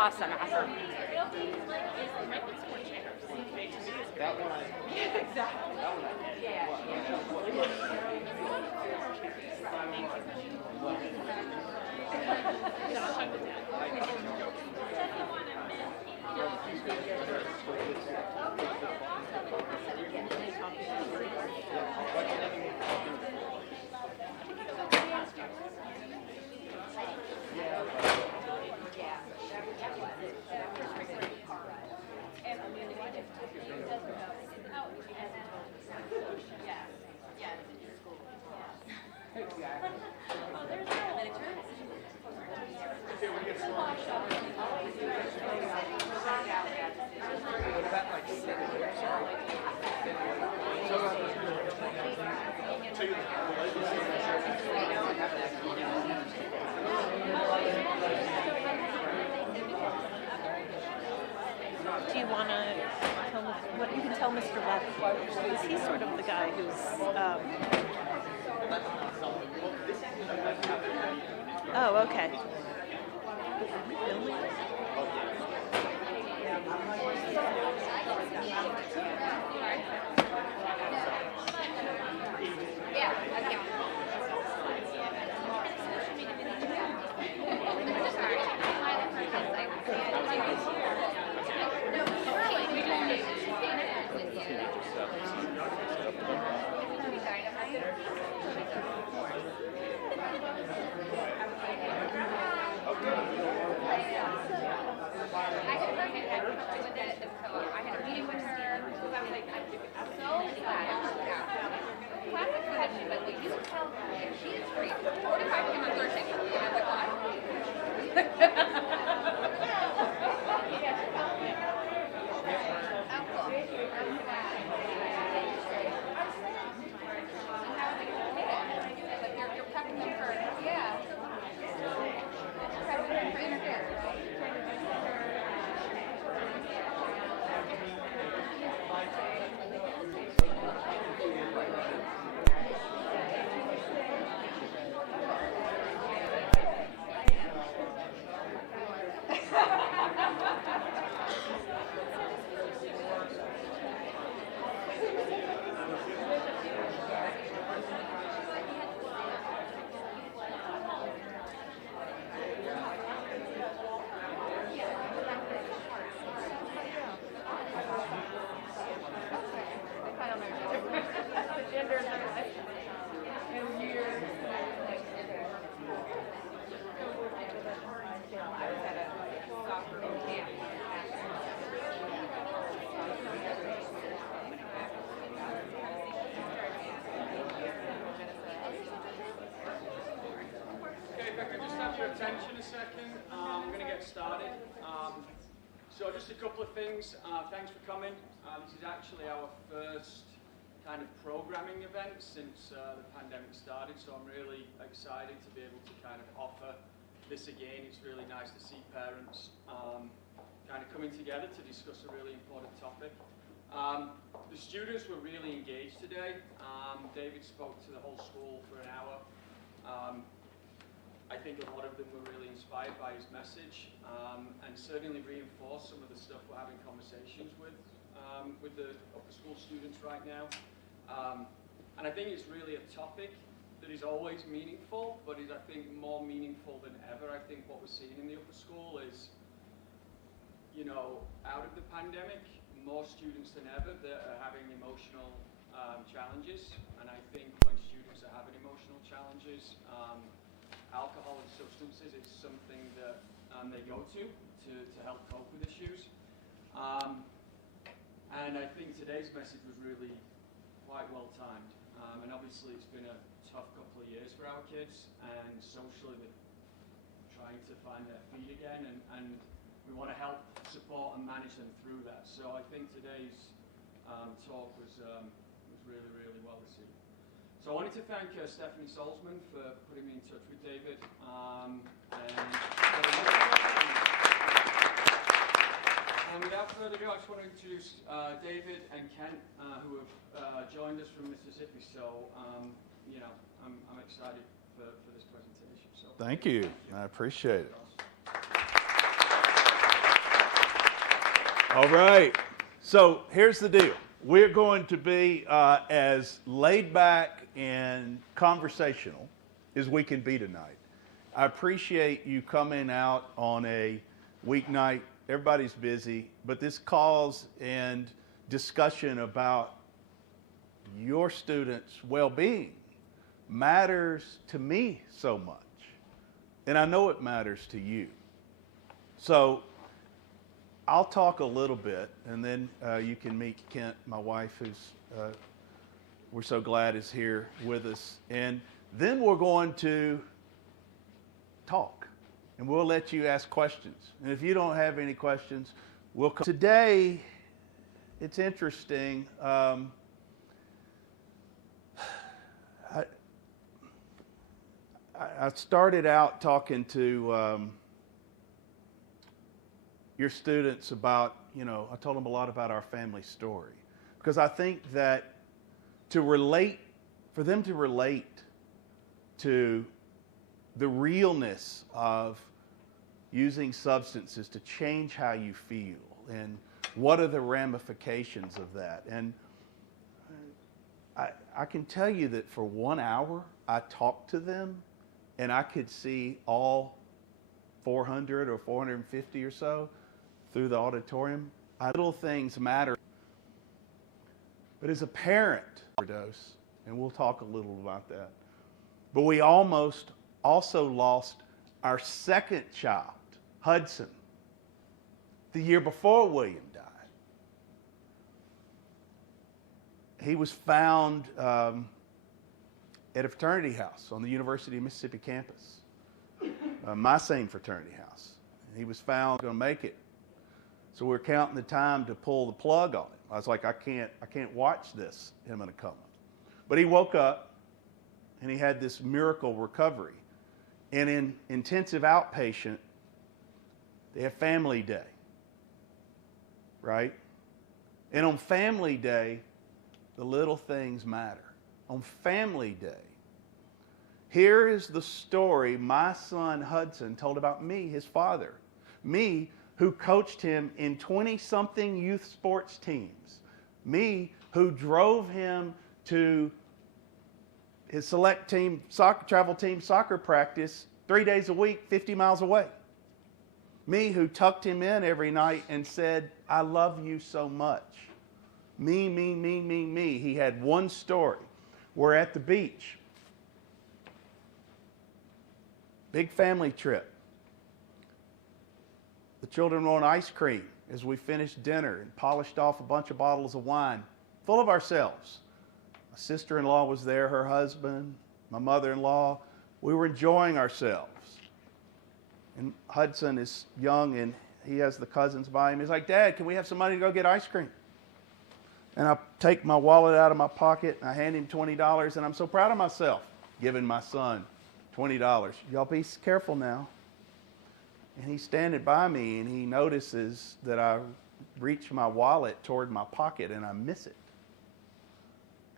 Awesome. That one I... Yeah, exactly. That one I... Do you want to tell what you can tell Mr. Webb? Is he sort of the guy who's? Oh, okay. Filming? Attention a second. I'm going to get started. So just a couple of things. Thanks for coming. This is actually our first kind of programming event since the pandemic started, so I'm really excited to be able to kind of offer this again. It's really nice to see parents kind of coming together to discuss a really important topic. The students were really engaged today. David spoke to the whole school for an hour. I think a lot of them were really inspired by his message, and certainly reinforced some of the stuff we're having conversations with the upper school students right now. And I think it's really a topic that is always meaningful, but is I think more meaningful than ever. I think what we're seeing in the upper school is, you know, out of the pandemic, more students than ever that are having emotional challenges, and I think when students are having emotional challenges, alcohol and substances is something that they go to help cope with issues. And I think today's message was really quite well timed. And obviously it's been a tough couple of years for our kids, and socially they're trying to find their feet again, and we want to help support and manage them through that. So I think today's talk was really, really well received. So I wanted to thank Stephanie Solzman for putting me in touch with David. And without further ado, I just want to introduce David and Kent, who have joined us from Mississippi. So, you know, I'm excited for this presentation. So thank you. I appreciate it. All right. So here's the deal. We're going to be as laid back and conversational as we can be tonight. I appreciate you coming out on a weeknight. Everybody's busy, but this cause and discussion about your students' well-being matters to me so much. And I know it matters to you. So I'll talk a little bit, and then you can meet Kent, my wife, who's we're so glad is here with us. And then we're going to talk, and we'll let you ask questions. And if you don't have any questions, we'll come. Today, it's interesting. I started out talking to your students about, I told them a lot about our family story. Because I think that for them to relate to the realness of using substances to change how you feel and what are the ramifications of that. And I can tell you that for 1 hour, I talked to them and I could see all 400 or 450 or so through the auditorium. Little things matter. But as a parent, overdose, and we'll talk a little about that. But we almost also lost our second child, Hudson, the year before William died. He was found at a fraternity house on the University of Mississippi campus, my same fraternity house. And he was found going to make it. So we're counting the time to pull the plug on him. I was like, I can't watch this, him in a coma. But he woke up and he had this miracle recovery. And in intensive outpatient, they have family day, right? And on family day, the little things matter. On family day, here is the story my son Hudson told about me, his father. Me, who coached him in 20-something youth sports teams. Me, who drove him to his select team, travel team soccer practice 3 days a week, 50 miles away. Me, who tucked him in every night and said, I love you so much. Me. He had one story. We're at the beach. Big family trip. The children were on ice cream as we finished dinner and polished off a bunch of bottles of wine, full of ourselves. My sister-in-law was there, her husband, my mother-in-law. We were enjoying ourselves. And Hudson is young and he has the cousins by him. He's like, Dad, can we have some money to go get ice cream? And I take my wallet out of my pocket and I hand him $20 and I'm so proud of myself giving my son $20. Y'all be careful now. And he's standing by me and he notices that I reach my wallet toward my pocket and I miss it.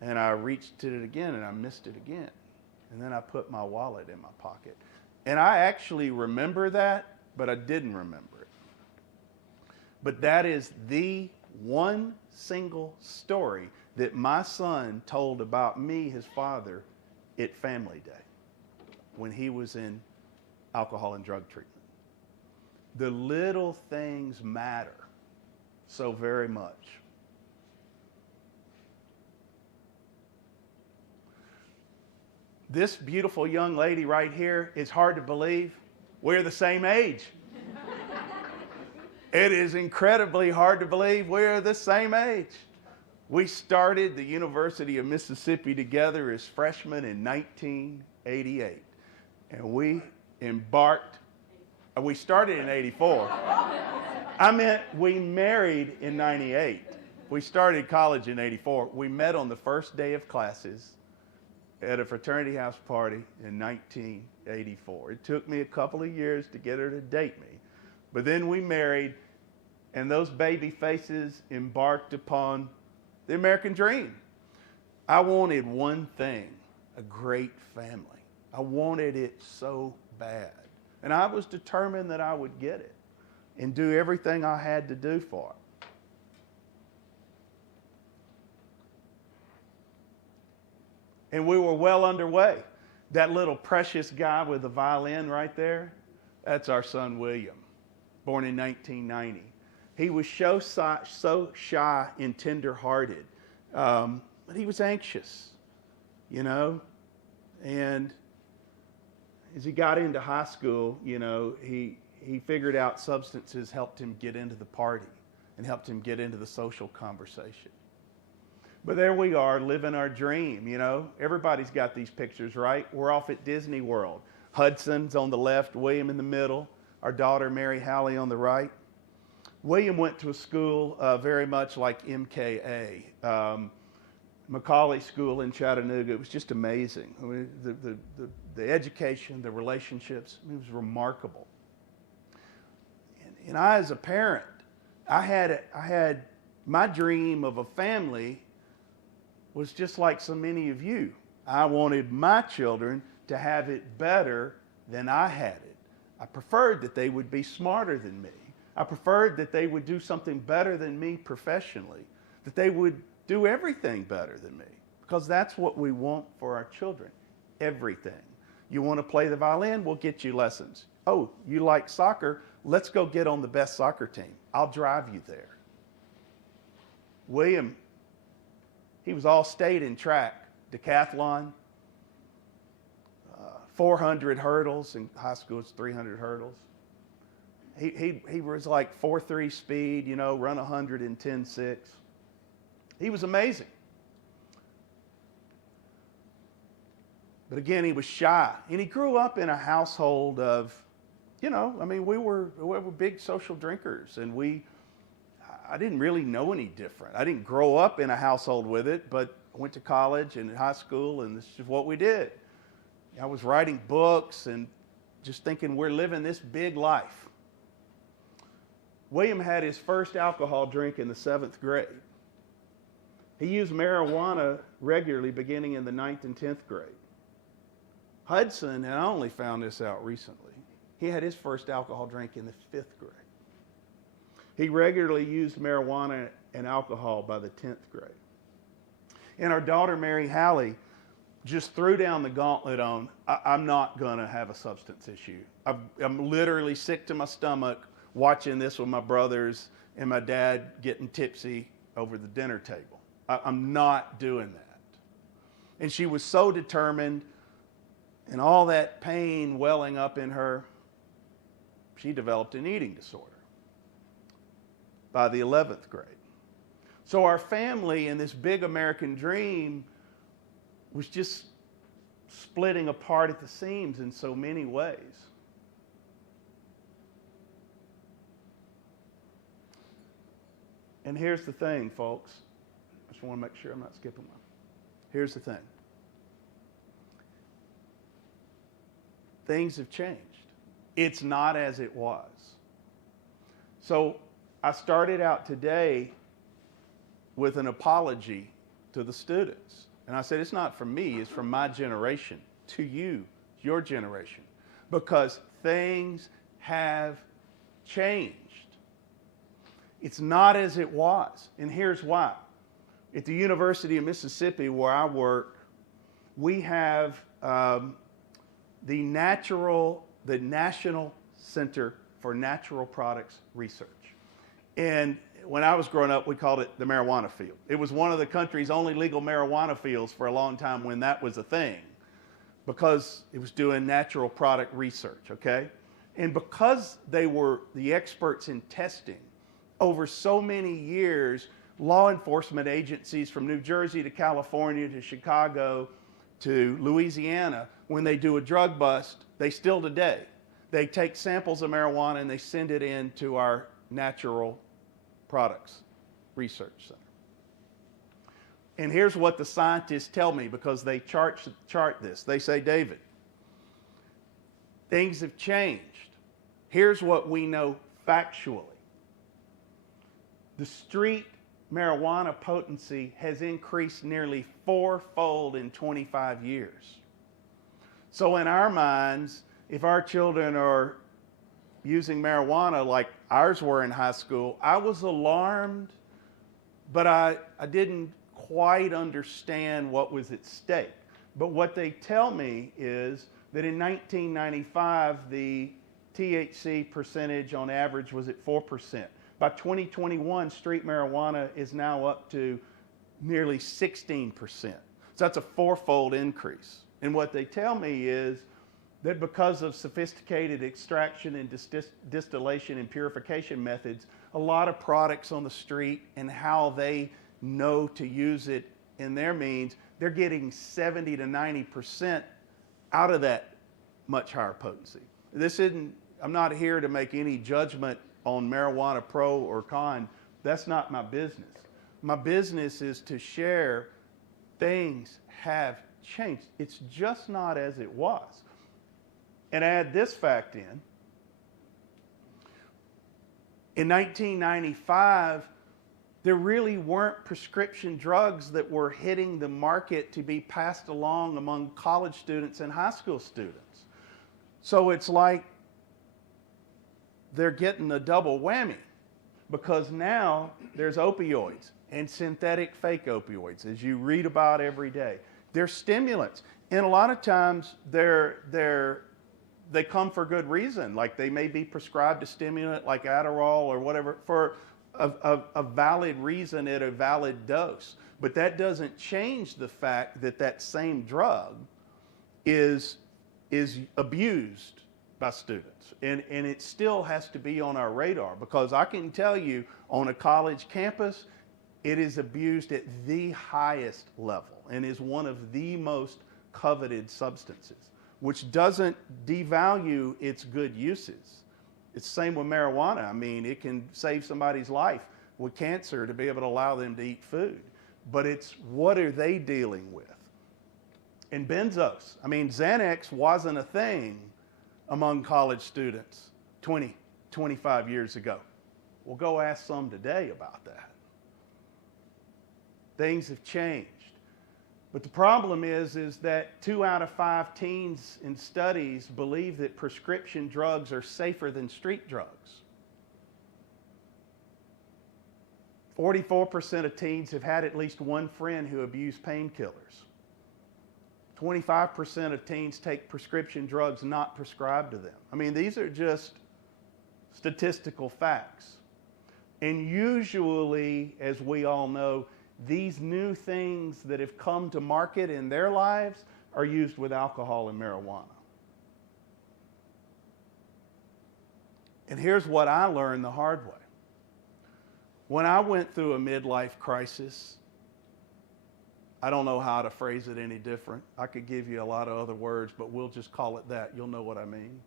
And I reached to it again and I missed it again. And then I put my wallet in my pocket. And I actually remember that, but I didn't remember it. But that is the one single story that my son told about me, his father, at Family Day when he was in alcohol and drug treatment. The little things matter so very much. This beautiful young lady right here, it's hard to believe we're the same age. It is incredibly hard to believe we're the same age. We started the University of Mississippi together as freshmen in 1988. And we started in 84. I meant we married in 98. We started college in 84. We met on the first day of classes at a fraternity house party in 1984. It took me a couple of years to get her to date me. But then we married, and those baby faces embarked upon the American dream. I wanted one thing, a great family. I wanted it so bad. And I was determined that I would get it and do everything I had to do for it. And we were well underway. That little precious guy with the violin right there, that's our son William, born in 1990. He was so shy and tender-hearted, but he was anxious, you know. And as he got into high school, you know, he figured out substances helped him get into the party and helped him get into the social conversation. But there we are, living our dream, you know. Everybody's got these pictures, right? We're off at Disney World. Hudson's on the left, William in the middle, our daughter Mary Hallie on the right. William went to a school very much like MKA, Macaulay School in Chattanooga. It was just amazing. I mean, the education, the relationships, it was remarkable. And I, as a parent, I had my dream of a family was just like so many of you. I wanted my children to have it better than I had it. I preferred that they would be smarter than me. I preferred that they would do something better than me professionally, that they would do everything better than me, because that's what we want for our children, everything. You want to play the violin? We'll get you lessons. Oh, you like soccer? Let's go get on the best soccer team. I'll drive you there. William, he was all state in track, decathlon, 400 hurdles. In high school, it's 300 hurdles. He was like 4.3 speed, you know, run 100 in 10.6. He was amazing. But again, he was shy. And he grew up in a household of, you know, I mean, we were big social drinkers, and I didn't really know any different. I didn't grow up in a household with it, but I went to college and high school, and this is what we did. I was writing books and just thinking we're living this big life. William had his first alcohol drink in the 7th grade. He used marijuana regularly beginning in the 9th and 10th grade. Hudson, and I only found this out recently, he had his first alcohol drink in the 5th grade. He regularly used marijuana and alcohol by the 10th grade. And our daughter, Mary Hallie, just threw down the gauntlet on, I'm not going to have a substance issue. I'm literally sick to my stomach watching this with my brothers and my dad getting tipsy over the dinner table. I'm not doing that. And she was so determined, and all that pain welling up in her, she developed an eating disorder by the 11th grade. So our family and this big American dream was just splitting apart at the seams in so many ways. And here's the thing, folks. I just want to make sure I'm not skipping one. Here's the thing. Things have changed. It's not as it was. So I started out today with an apology to the students. And I said, it's not from me, it's from my generation to you, your generation. Because things have changed. It's not as it was. And here's why. At the University of Mississippi, where I work, we have the National Center for Natural Products Research. And when I was growing up, we called it the marijuana field. It was one of the country's only legal marijuana fields for a long time when that was a thing, because it was doing natural product research, okay? And because they were the experts in testing, over so many years, law enforcement agencies from New Jersey to California to Chicago to Louisiana, when they do a drug bust, they still today, they take samples of marijuana and they send it in to our Natural Products Research Center. And here's what the scientists tell me, because they chart this. They say, David, things have changed. Here's what we know factually. The street marijuana potency has increased nearly 4-fold in 25 years. So in our minds, if our children are using marijuana like ours were in high school, I was alarmed, but I didn't quite understand what was at stake. But what they tell me is that in 1995, the THC percentage on average was at 4%. By 2021, street marijuana is now up to nearly 16%. So that's a fourfold increase. And what they tell me is that because of sophisticated extraction and distillation and purification methods, a lot of products on the street and how they know to use it in their means, they're getting 70 to 90% out of that much higher potency. I'm not here to make any judgment on marijuana pro or con. That's not my business. My business is to share things have changed. It's just not as it was. And add this fact in. In 1995, there really weren't prescription drugs that were hitting the market to be passed along among college students and high school students. So it's like they're getting a double whammy, because now there's opioids and synthetic fake opioids, as you read about every day. They're stimulants, and a lot of times they come for good reason. Like they may be prescribed a stimulant like Adderall or whatever for a valid reason at a valid dose. But that doesn't change the fact that that same drug is abused by students. And it still has to be on our radar, because I can tell you on a college campus, it is abused at the highest level and is one of the most coveted substances, which doesn't devalue its good uses. It's the same with marijuana. I mean, it can save somebody's life with cancer to be able to allow them to eat food. But it's what are they dealing with? And benzos. I mean, Xanax wasn't a thing among college students 20, 25 years ago. Well, go ask some today about that. Things have changed. But the problem is that 2 out of 5 teens in studies believe that prescription drugs are safer than street drugs. 44% of teens have had at least one friend who abused painkillers. 25% of teens take prescription drugs not prescribed to them. I mean, these are just statistical facts. And usually, as we all know, these new things that have come to market in their lives are used with alcohol and marijuana. And here's what I learned the hard way. When I went through a midlife crisis, I don't know how to phrase it any different. I could give you a lot of other words, but we'll just call it that. You'll know what I mean.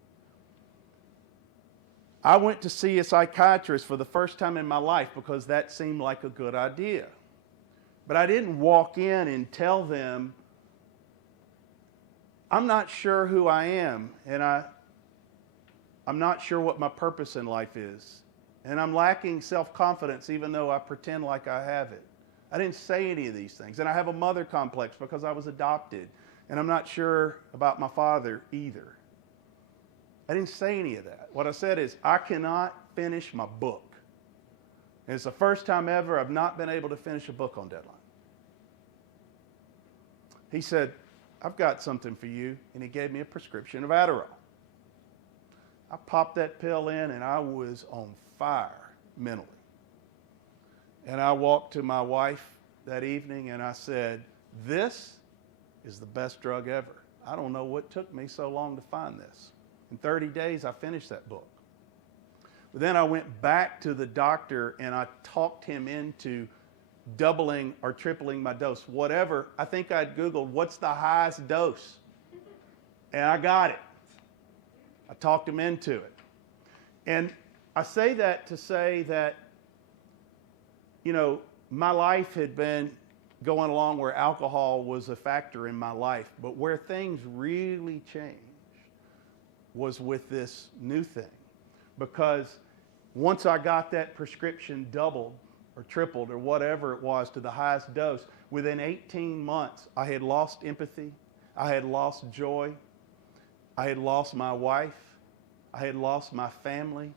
I went to see a psychiatrist for the first time in my life because that seemed like a good idea. But I didn't walk in and tell them, I'm not sure who I am, and I'm not sure what my purpose in life is. And I'm lacking self-confidence even though I pretend like I have it. I didn't say any of these things. And I have a mother complex because I was adopted. And I'm not sure about my father either. I didn't say any of that. What I said is, I cannot finish my book. And it's the first time ever I've not been able to finish a book on deadline. He said, I've got something for you. And he gave me a prescription of Adderall. I popped that pill in and I was on fire mentally. And I walked to my wife that evening and I said, this is the best drug ever. I don't know what took me so long to find this. In 30 days, I finished that book. But then I went back to the doctor and I talked him into doubling or tripling my dose, whatever. I think I'd Googled, what's the highest dose? And I got it. I talked him into it. And I say that to say that, you know, my life had been going along where alcohol was a factor in my life, but where things really changed was with this new thing. Because once I got that prescription doubled or tripled or whatever it was to the highest dose, within 18 months, I had lost empathy, I had lost joy, I had lost my wife, I had lost my family,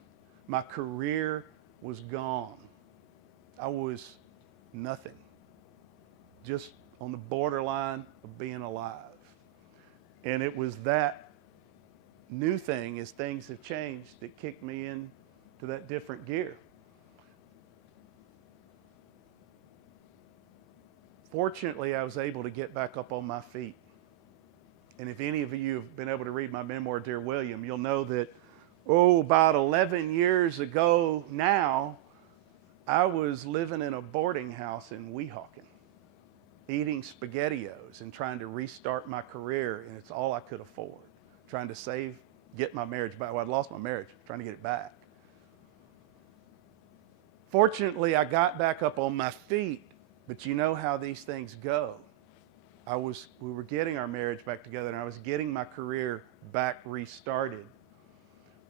my career was gone. I was nothing, just on the borderline of being alive. And it was that new thing, as things have changed, that kicked me into that different gear. Fortunately, I was able to get back up on my feet. And if any of you have been able to read my memoir, Dear William, you'll know that, about 11 years ago now, I was living in a boarding house in Weehawken, eating SpaghettiOs and trying to restart my career, and it's all I could afford. Trying to get my marriage back. Well, I'd lost my marriage, trying to get it back. Fortunately, I got back up on my feet, but you know how these things go. We were getting our marriage back together, and I was getting my career back restarted.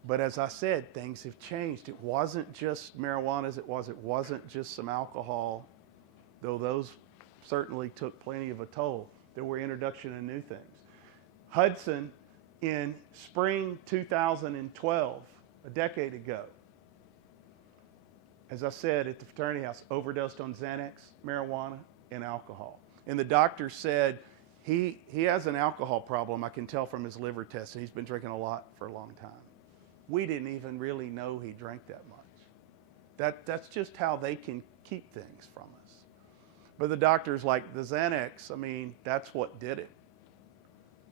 But as I said, things have changed. It wasn't just marijuana as it was. It wasn't just some alcohol, though those certainly took plenty of a toll. There were introduction of new things. Hudson, in spring 2012, a decade ago, as I said, at the fraternity house, overdosed on Xanax, marijuana, and alcohol. And the doctor said he has an alcohol problem. I can tell from his liver test. He's been drinking a lot for a long time. We didn't even really know he drank that much. That's just how they can keep things from us. But the doctor's like, the Xanax, that's what did it.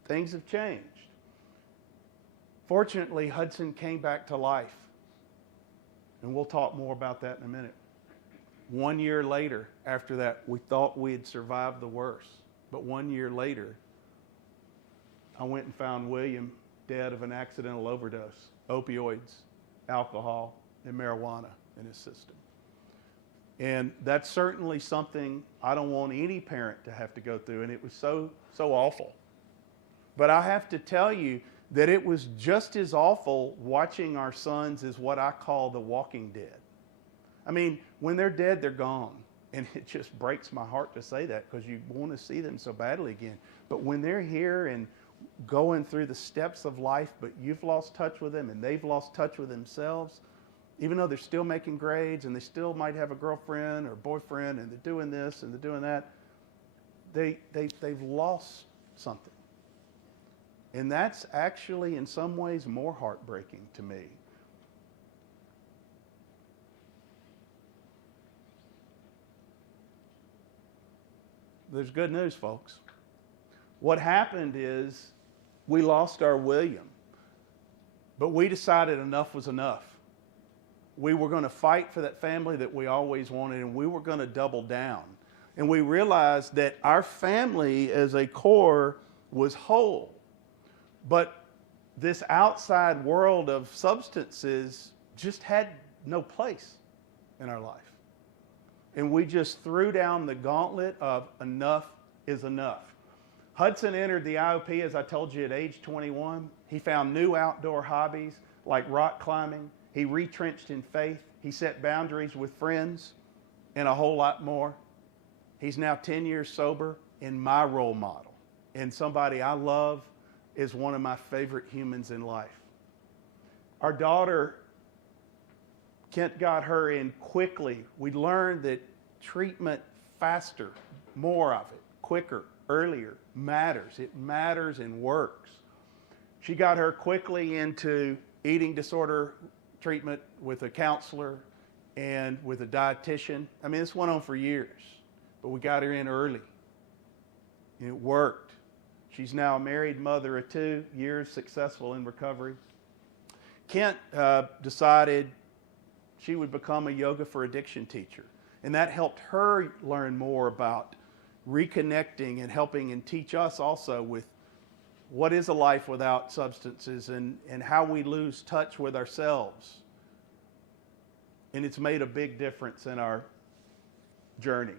Things have changed. Fortunately, Hudson came back to life. And we'll talk more about that in a minute. 1 year later, after that, we thought we had survived the worst. But 1 year later, I went and found William dead of an accidental overdose, opioids, alcohol, and marijuana in his system. And that's certainly something I don't want any parent to have to go through, and it was so awful. But I have to tell you that it was just as awful watching our sons as what I call the walking dead. When they're dead, they're gone. And it just breaks my heart to say that because you want to see them so badly again. But when they're here and going through the steps of life, but you've lost touch with them and they've lost touch with themselves, even though they're still making grades and they still might have a girlfriend or boyfriend and they're doing this and they're doing that, they've lost something. And that's actually, in some ways, more heartbreaking to me. There's good news, folks. What happened is we lost our William, but we decided enough was enough. We were going to fight for that family that we always wanted, and we were going to double down. And we realized that our family as a core was whole. But this outside world of substances just had no place in our life. And we just threw down the gauntlet of enough is enough. Hudson entered the IOP, as I told you, at age 21. He found new outdoor hobbies like rock climbing. He retrenched in faith. He set boundaries with friends and a whole lot more. He's now 10 years sober and my role model and somebody I love is one of my favorite humans in life. Our daughter, Kent got her in quickly. We learned that treatment faster, more of it, quicker, earlier, matters. It matters and works. She got her quickly into eating disorder treatment with a counselor and with a dietitian. This went on for years, but we got her in early. And it worked. She's now a married mother of 2 years, successful in recovery. Kent decided she would become a yoga for addiction teacher. And that helped her learn more about reconnecting and helping and teach us also with what is a life without substances and how we lose touch with ourselves. And it's made a big difference in our journey.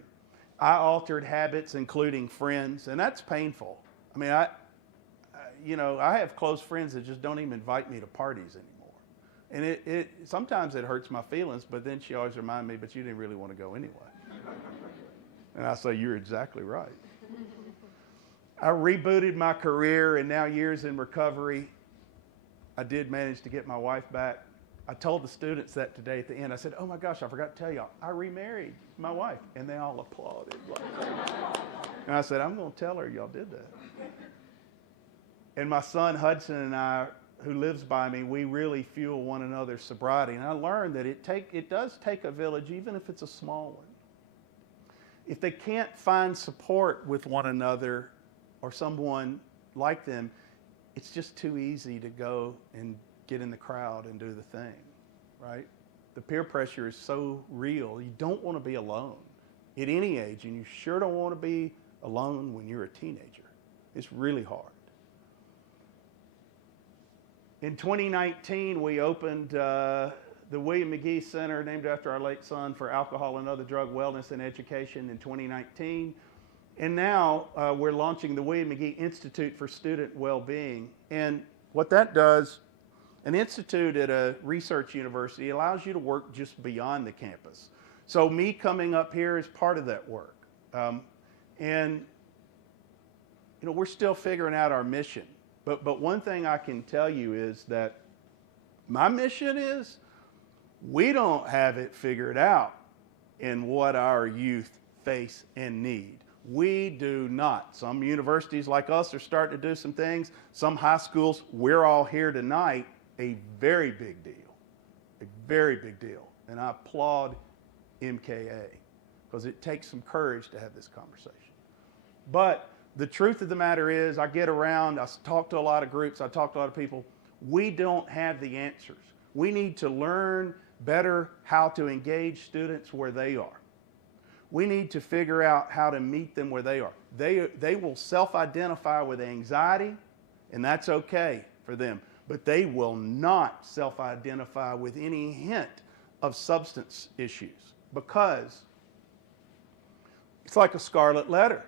I altered habits, including friends, and that's painful. I have close friends that just don't even invite me to parties anymore. And it sometimes it hurts my feelings, but then she always reminds me, but you didn't really want to go anyway. And I say, you're exactly right. I rebooted my career, and now years in recovery, I did manage to get my wife back. I told the students that today at the end. I said, oh my gosh, I forgot to tell y'all, I remarried my wife. And they all applauded. And I said, I'm going to tell her y'all did that. And my son Hudson and I, who lives by me, we really fuel one another's sobriety. And I learned that it does take a village, even if it's a small one. If they can't find support with one another or someone like them, it's just too easy to go and get in the crowd and do the thing, right? The peer pressure is so real. You don't want to be alone at any age, and you sure don't want to be alone when you're a teenager. It's really hard. In 2019, we opened the William Mcgee Center, named after our late son, for alcohol and other drug wellness and education in 2019. And now we're launching the William Mcgee Institute for Student Wellbeing. And what that does, an institute at a research university allows you to work just beyond the campus. So me coming up here is part of that work. And we're still figuring out our mission. But one thing I can tell you is that my mission is we don't have it figured out in what our youth face and need. We do not. Some universities like us are starting to do some things. Some high schools, we're all here tonight, a very big deal. A very big deal. And I applaud MKA because it takes some courage to have this conversation. But the truth of the matter is, I get around, I talk to a lot of groups, I talk to a lot of people. We don't have the answers. We need to learn better how to engage students where they are. We need to figure out how to meet them where they are. They will self-identify with anxiety, and that's okay for them. But they will not self-identify with any hint of substance issues, because it's like a scarlet letter.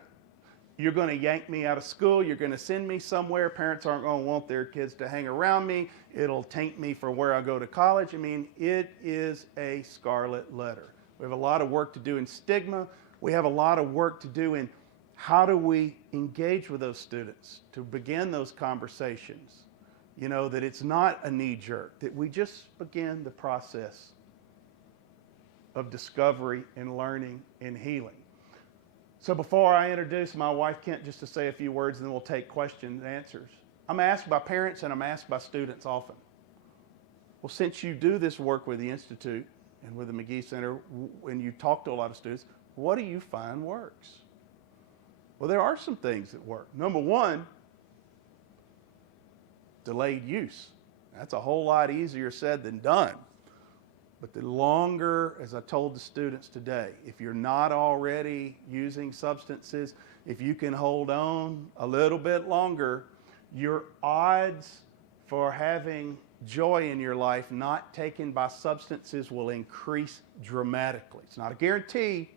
You're going to yank me out of school. You're going to send me somewhere. Parents aren't going to want their kids to hang around me. It'll taint me for where I go to college. I mean, it is a scarlet letter. We have a lot of work to do in stigma. We have a lot of work to do in how do we engage with those students to begin those conversations. That it's not a knee-jerk, that we just begin the process of discovery and learning and healing. So before I introduce my wife, Kent, just to say a few words, and then we'll take questions and answers. I'm asked by parents and I'm asked by students often, well, since you do this work with the Institute and with the Mcgee Center, and you talk to a lot of students, what do you find works? Well, there are some things that work. Number one, delayed use. That's a whole lot easier said than done. But the longer, as I told the students today, if you're not already using substances, if you can hold on a little bit longer, your odds for having joy in your life not taken by substances will increase dramatically. It's not a guarantee,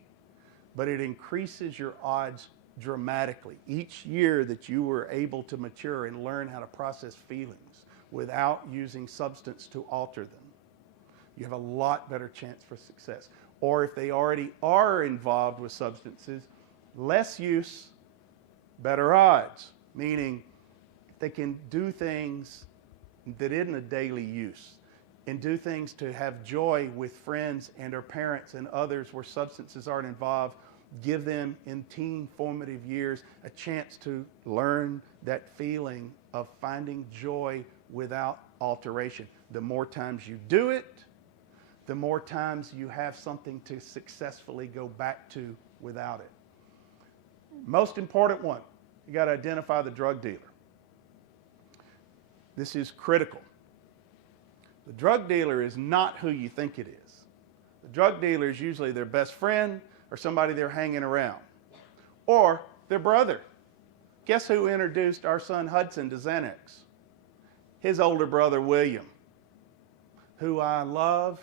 but it increases your odds dramatically. Each year that you were able to mature and learn how to process feelings without using substance to alter them, you have a lot better chance for success. Or if they already are involved with substances, less use, better odds. Meaning, if they can do things that isn't a daily use and do things to have joy with friends and their parents and others where substances aren't involved, give them in teen formative years a chance to learn that feeling of finding joy without alteration. The more times you do it, the more times you have something to successfully go back to without it. Most important one, you got to identify the drug dealer. This is critical. The drug dealer is not who you think it is. The drug dealer is usually their best friend or somebody they're hanging around, or their brother. Guess who introduced our son Hudson to Xanax? His older brother, William, who I love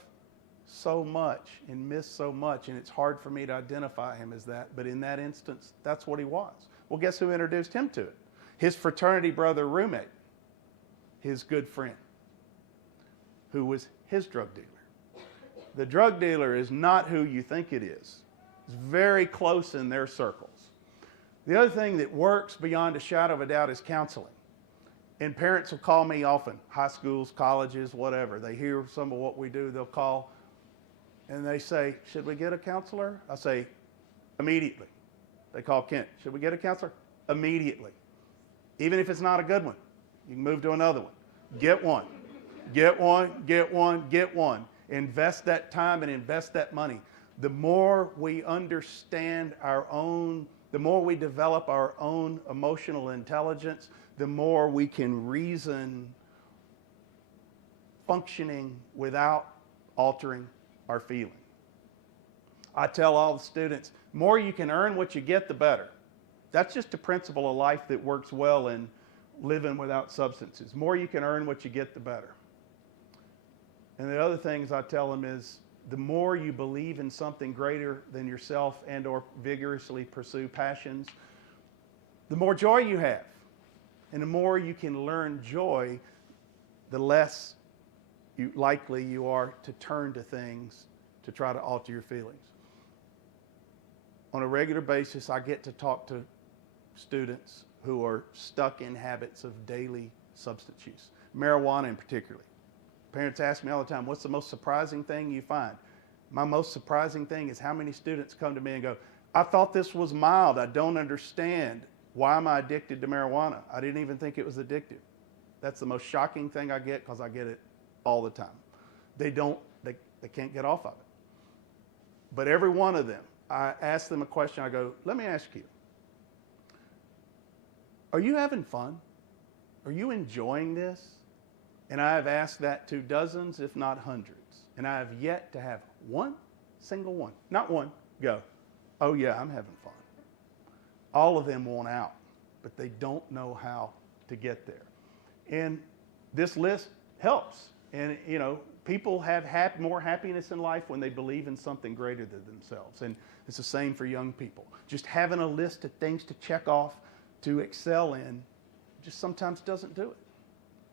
so much and miss so much, and it's hard for me to identify him as that, but in that instance, that's what he was. Well, guess who introduced him to it? His fraternity brother roommate, his good friend, who was his drug dealer. The drug dealer is not who you think it is. It's very close in their circles. The other thing that works beyond a shadow of a doubt is counseling. And parents will call me often, high schools, colleges, whatever. They hear some of what we do, they'll call, and they say, should we get a counselor? I say, immediately. They call Kent, should we get a counselor? Immediately. Even if it's not a good one, You can move to another one. Get one. Get one, get one, get one. Invest that time and invest that money. The more we understand the more we develop our own emotional intelligence, the more we can reason functioning without altering our feeling. I tell all the students, the more you can earn what you get, the better. That's just a principle of life that works well in living without substances. The more you can earn what you get, the better. And the other things I tell them is, the more you believe in something greater than yourself and or vigorously pursue passions, the more joy you have. And the more you can learn joy, the less likely you are to turn to things to try to alter your feelings. On a regular basis, I get to talk to students who are stuck in habits of daily substance use, marijuana in particular. Parents ask me all the time, what's the most surprising thing you find? My most surprising thing is how many students come to me and go, I thought this was mild. I don't understand. Why am I addicted to marijuana? I didn't even think it was addictive. That's the most shocking thing I get, because I get it all the time. They can't get off of it. But every one of them, I ask them a question. I go, let me ask you, are you having fun? Are you enjoying this? And I have asked that to dozens, if not hundreds. And I have yet to have one single one, not one, go, oh yeah, I'm having fun. All of them want out, but they don't know how to get there. And this list helps. And, you know, people have more happiness in life when they believe in something greater than themselves. And it's the same for young people. Just having a list of things to check off, to excel in, just sometimes doesn't do it.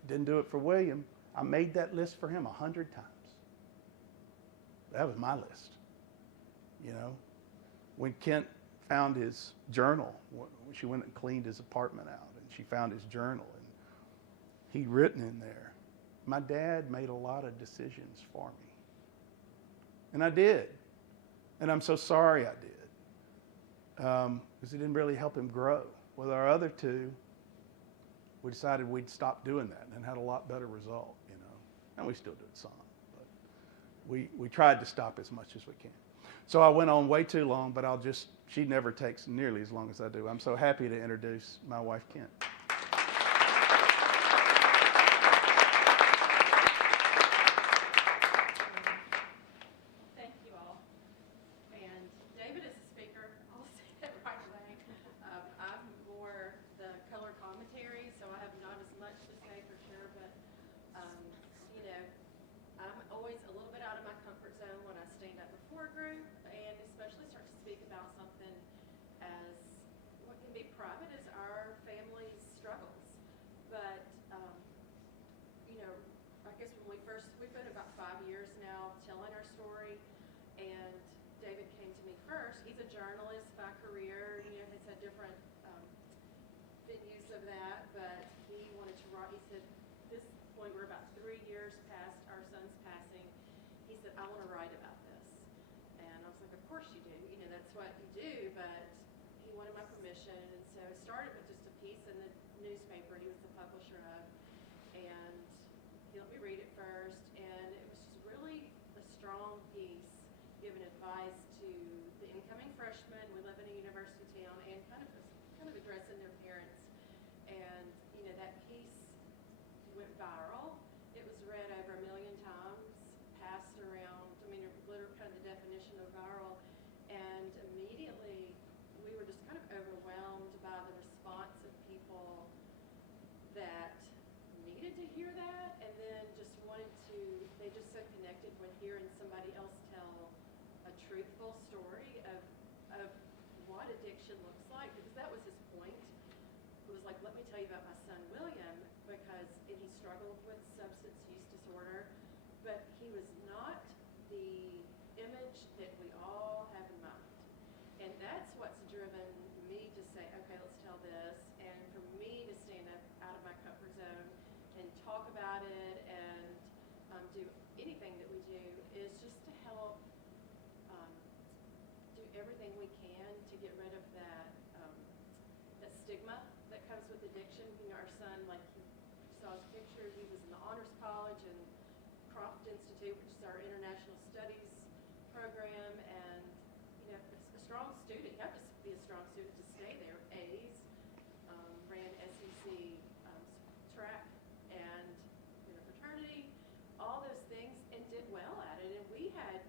Didn't do it for William. I made that list for him 100 times. That was my list. You know, when Kent found his journal, she went and cleaned his apartment out, and she found his journal, and he'd written in there, my dad made a lot of decisions for me. And I did. And I'm so sorry I did. Because it didn't really help him grow. With our other two, we decided we'd stop doing that and had a lot better result, you know. And we still do it some, but we tried to stop as much as we can. So I went on way too long, but she never takes nearly as long as I do. I'm so happy to introduce my wife, Kent. Thank you all. And David is a speaker. I'll say that right away. I'm more the color commentary, so I have not as much to say for sure, but you know, I'm always a little bit out of my comfort zone when I stand up before a group, and especially start to speak about something as what can be private as our family's struggles. But you know, I guess when we've been about 5 years now telling our story, and David came to me first. He's a journalist by career, you know, has had different venues of that, but he wanted to write. He said, this point, we're about 3 years past our son's passing. He said, I want to write about this. And I was like, of course you do. You know, that's what you do, but he wanted my permission. And so it started with just a piece in the newspaper he was the publisher of. And he let me read it first. And it was just really a strong piece, giving advice to the incoming freshmen. We live in a university town, and kind of addressing their parents. And you know, that piece went viral. It was read over 1 million times, passed around. I mean, literally kind of the definition of viral. And immediately, we were just kind of overwhelmed by the response of people that needed to hear that, and then just wanted to. They just so connected when hearing somebody else tell a truthful story of what addiction looks like, because that was his point. It was like, let me tell you about my son William, and he struggled with substance use disorder, but he was not the image that we all have in mind. And that's what's driven me to say, okay, let's tell this, and for me to stand up out of my comfort zone and talk about it and do anything that we do is just to help do everything we can to get rid of that stigma that comes with addiction. You know, our son, like, he College and Croft Institute, which is our international studies program, and a strong student. You have to be a strong student to stay there. A's, ran SEC track and fraternity, all those things, and did well at it. And we had,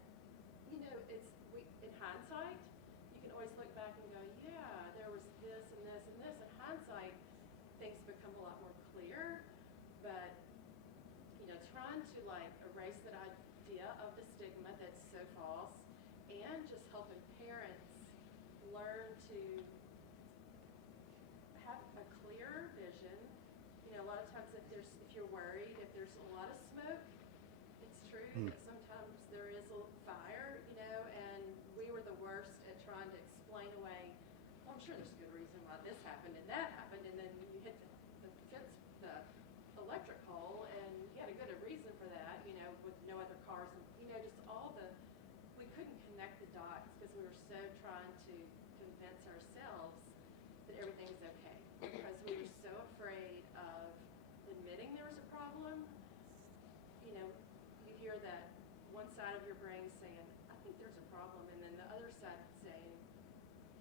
in hindsight, you can always look back and go, yeah, there was this and this and this. In hindsight, things become a lot more clear, but trying to erase that idea of the stigma that's so false, and just helping parents learn to have a clear vision. A lot of times if you're worried, if there's a lot of smoke, it's true that sometimes there is a fire, and we were the worst at trying to explain away, well, I'm sure there's a good reason why this happened and that happened, and then you hit the fence, the electric pole, and you had a good reason for that, with no other cars, and just all we couldn't connect the dots because we were so trying to convince ourselves that everything was okay, because we were so afraid of admitting there was a problem. You hear that one side of your brain saying, I think there's a problem, and then the other side saying,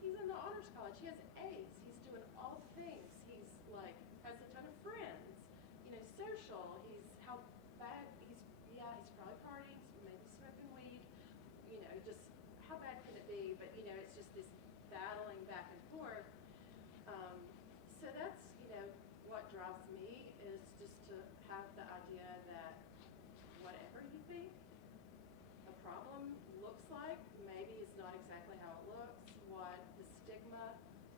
he's in the honors college, he has A's, he's doing all the things, he's has a ton of friends, social, how bad, he's probably partying, maybe smoking weed, just how bad can it be? But it's just this battling back and forth. So that's what drives me, is just to have the idea that whatever you think a problem looks like, maybe is not exactly how it looks. What the stigma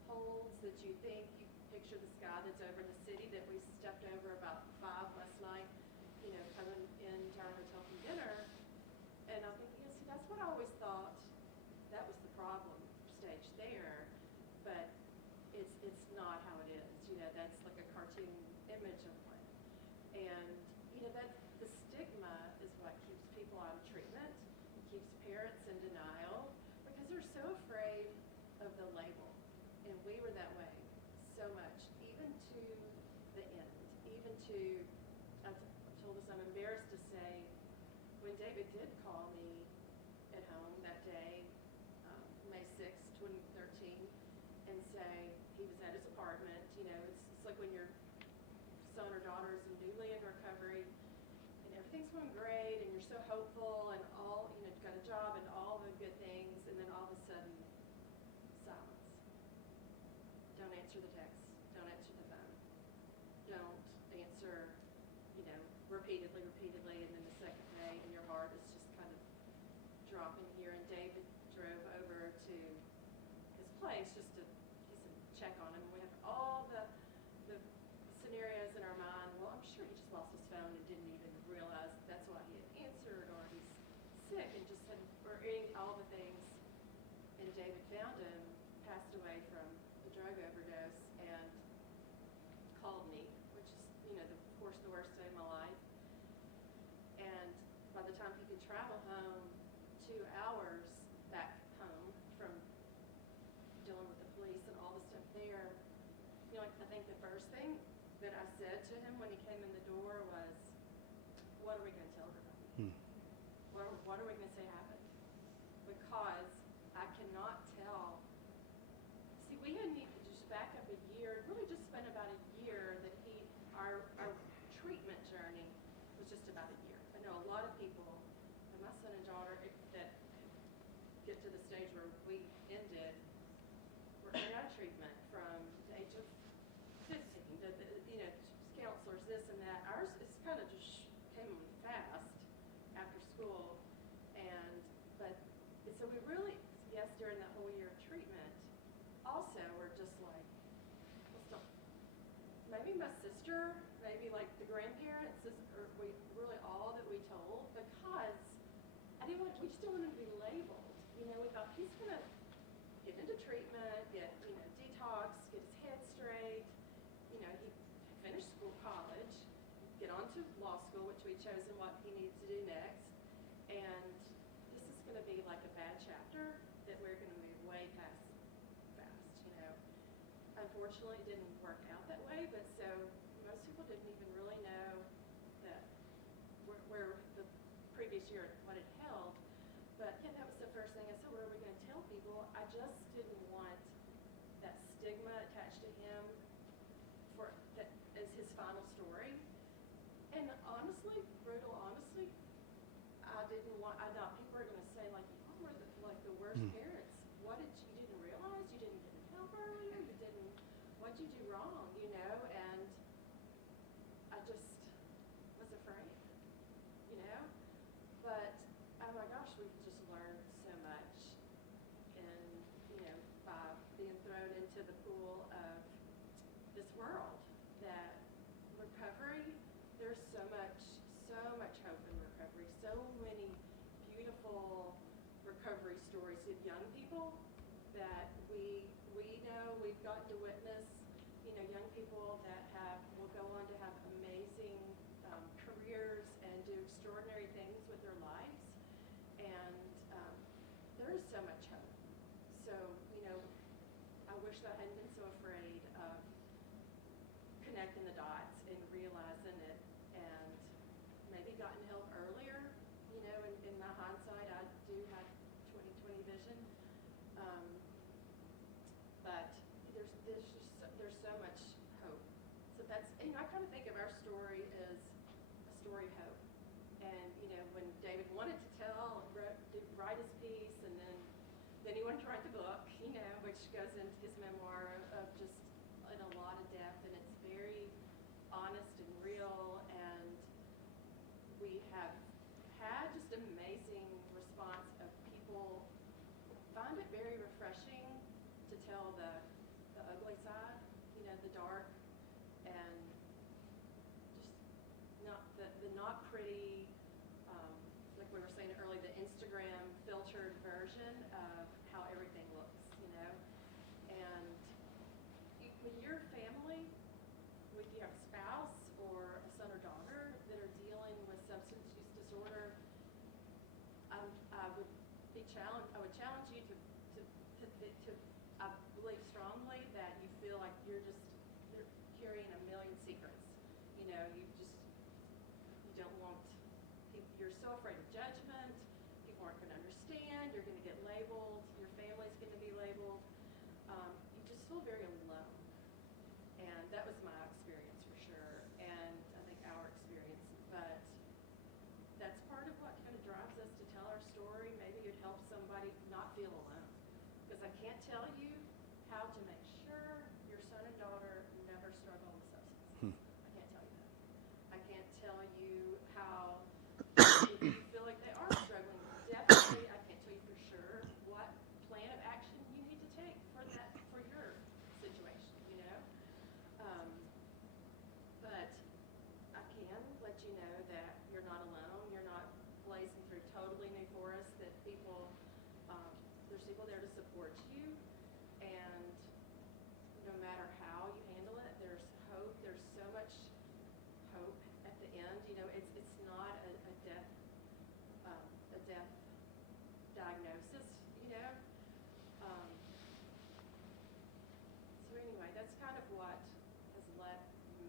holds, that you think, you picture the sky that's over the city that we stepped over about 5 last night, coming into our hotel from dinner. And I'm thinking, see, that's what I always thought that was the problem stage there, but it's not how it is. That's like a cartoon image of one. And that the stigma is what keeps people out of treatment, keeps parents in denial, because they're so afraid of the label. And we were that way so much, even to the end, even to, I've told this, I'm embarrassed to say, when David did call me at home that day, May 6, 2013, and say he was at his apartment, it's like when your son or daughter is newly in recovery, and everything's going great, and you're so hopeful, and all, you've got a job and all the good things, and then all of a sudden, silence. Don't answer the text. Don't answer the phone. Don't answer, repeatedly, and then the second day, and your heart is just kind of dropping here. And David drove over to his place just to check on him. We have all the scenarios in our mind. Well, I'm sure he just lost his phone and didn't even realize that's why he had answered, or he's sick and just had, or all the things. And David found him, passed away from a drug overdose, and called me, which is, of course, the worst day of my life. And by the time he could travel home, 2 hours back home from dealing with the police and all the stuff there, I think the first thing that I said to him when he came in the door was, what are we going to tell everybody? What are we going to say happened? Because I cannot tell. See, we had needed to just back up a year, really just spent about a year that our treatment journey was just about a year. I know a lot of people, and my son and daughter, that get to the stage where we ended, were in our treatment from the age of 15, counselors, this and that. Ours is kind of just came fast after school, but so we really, yes, during that whole year of treatment, also we're just like, let's not, maybe my sister, maybe like the grandparents, or we really all that we told, because we just didn't want him to be labeled. We thought he's gonna get into treatment, get detox, get his head straight. He finished college, get on to law school, which we'd chosen what he needs to do next, and this is going to be like a bad chapter that we're going to move way past fast. Unfortunately, it didn't work out that way, but so most people didn't even really know that you do wrong, you know? And I just was afraid, you know? But, oh my gosh, we've just learned so much in, you know, by being thrown into the pool of this world, that recovery, there's so much hope in recovery, so many beautiful recovery stories of young people that we know, we've gotten to witness, you know, young people that will go on to have amazing careers and do extraordinary things with their lives, and there is so much hope. So, you know, I wish that I hadn't been so afraid of connecting the dots and realizing it, and maybe gotten help earlier. You know, in my hindsight, I do have 20/20 vision, but there's so much hope. So that's, and I kind of think of our story as a story of hope. And you know, when David wanted to write his piece, and then he wanted to write the book, you know, which goes into his memoir of just in a lot of depth, and it's very honest and real, and we have had just amazing response of people find it very refreshing to tell the ugly side, you know, the dark, and just not the not pretty, like we were saying earlier, the Instagram filtered version of how everything looks, you know. And when your family, with your spouse or a son or daughter that are dealing with substance use disorder, I would challenge you to I believe strongly that you feel like you're carrying a million secrets. You know, you don't want people, you're so afraid of judgment. People aren't going to understand. You're going to get labeled. Your family's going to be labeled. You just feel very alone. And that was my experience for sure, and I think our experience. But that's part of what kind of drives us to tell our story. Maybe it helps somebody not feel alone. Because I can't tell you how to make sure your son and daughter never struggle with substance. I can't tell you that. I can't tell you how, if you feel like they are struggling, definitely I can't tell you for sure what plan of action you need to take for your situation, you know. But I can let you know that you're not alone. You're not blazing through totally new forests, that there's people there to support you, and no matter how you handle it, there's hope. There's so much hope at the end. You know, it's not a death diagnosis, you know. So anyway, that's kind of what has led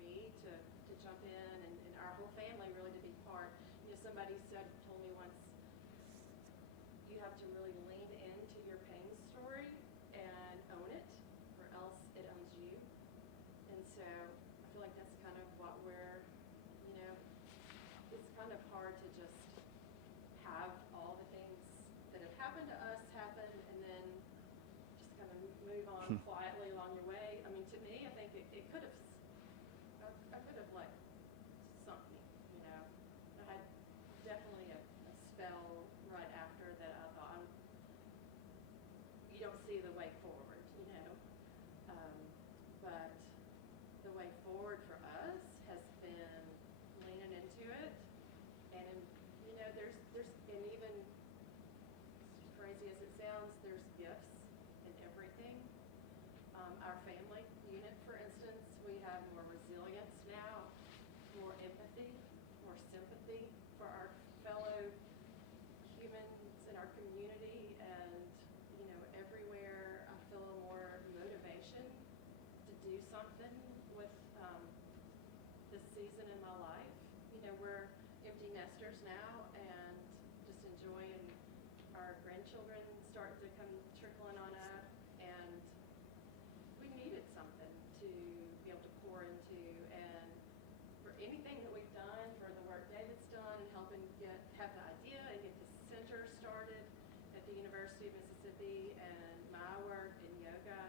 me to jump in, and our whole family really to be part. You know, somebody told me once, you have to really lean into your pain story and own it, or else it owns you. And so I feel like that's kind of what we're, you know, it's kind of hard to just have all the things that have happened to us happen and then just kind of move on quietly along your way. I mean, to me, I think it could have, I could have like sunk me, you know. I had definitely a spell right after that I thought, you don't see the way forward, you know. But the way forward for us has been leaning into it, and you know, there's and even as crazy as it sounds, there's gifts in everything. Our family unit, for instance, we have more resilience now, more empathy, more sympathy for our fellow humans in our community, and you know, everywhere I feel more motivation to do something with this season in my life. You know, we're empty nesters now, and just enjoying our grandchildren starting to come trickling on up, and we needed something to be able to pour into, and for anything that we've done, for the work David's done in helping have the idea and get the center started at the University of Mississippi, and my work in yoga,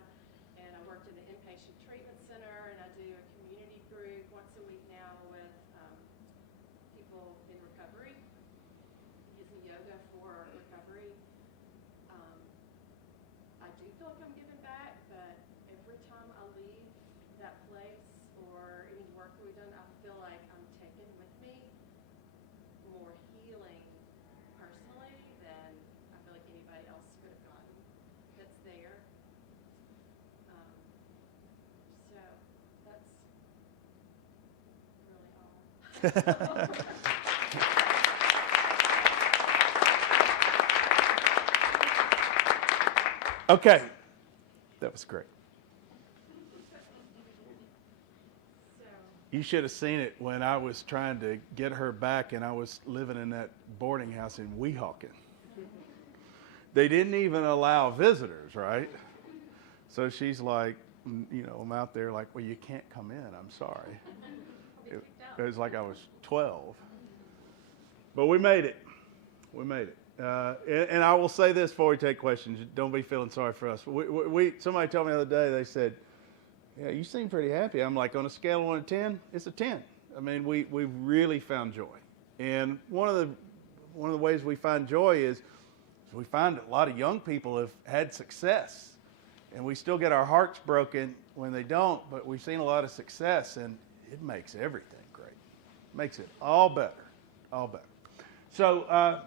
and I worked in the inpatient treatment center feel like I'm giving back, but every time I leave that place or any work we've done, I feel like I'm taking with me more healing personally than I feel like anybody else could have gotten that's there. So that's really all. Okay, that was great. So, You should have seen it when I was trying to get her back and I was living in that boarding house in Weehawken. They didn't even allow visitors, right? So she's like, I'm out there like, well, you can't come in. I'm sorry. It was like I was 12. But we made it. We made it. And I will say this before we take questions. Don't be feeling sorry for us. Somebody told me the other day, they said, yeah, you seem pretty happy. I'm like, on a scale of 1 to 10, it's a 10. I mean, we really found joy. And one of the ways we find joy is we find a lot of young people have had success. And we still get our hearts broken when they don't, but we've seen a lot of success, and it makes everything great. Makes it all better, all better. So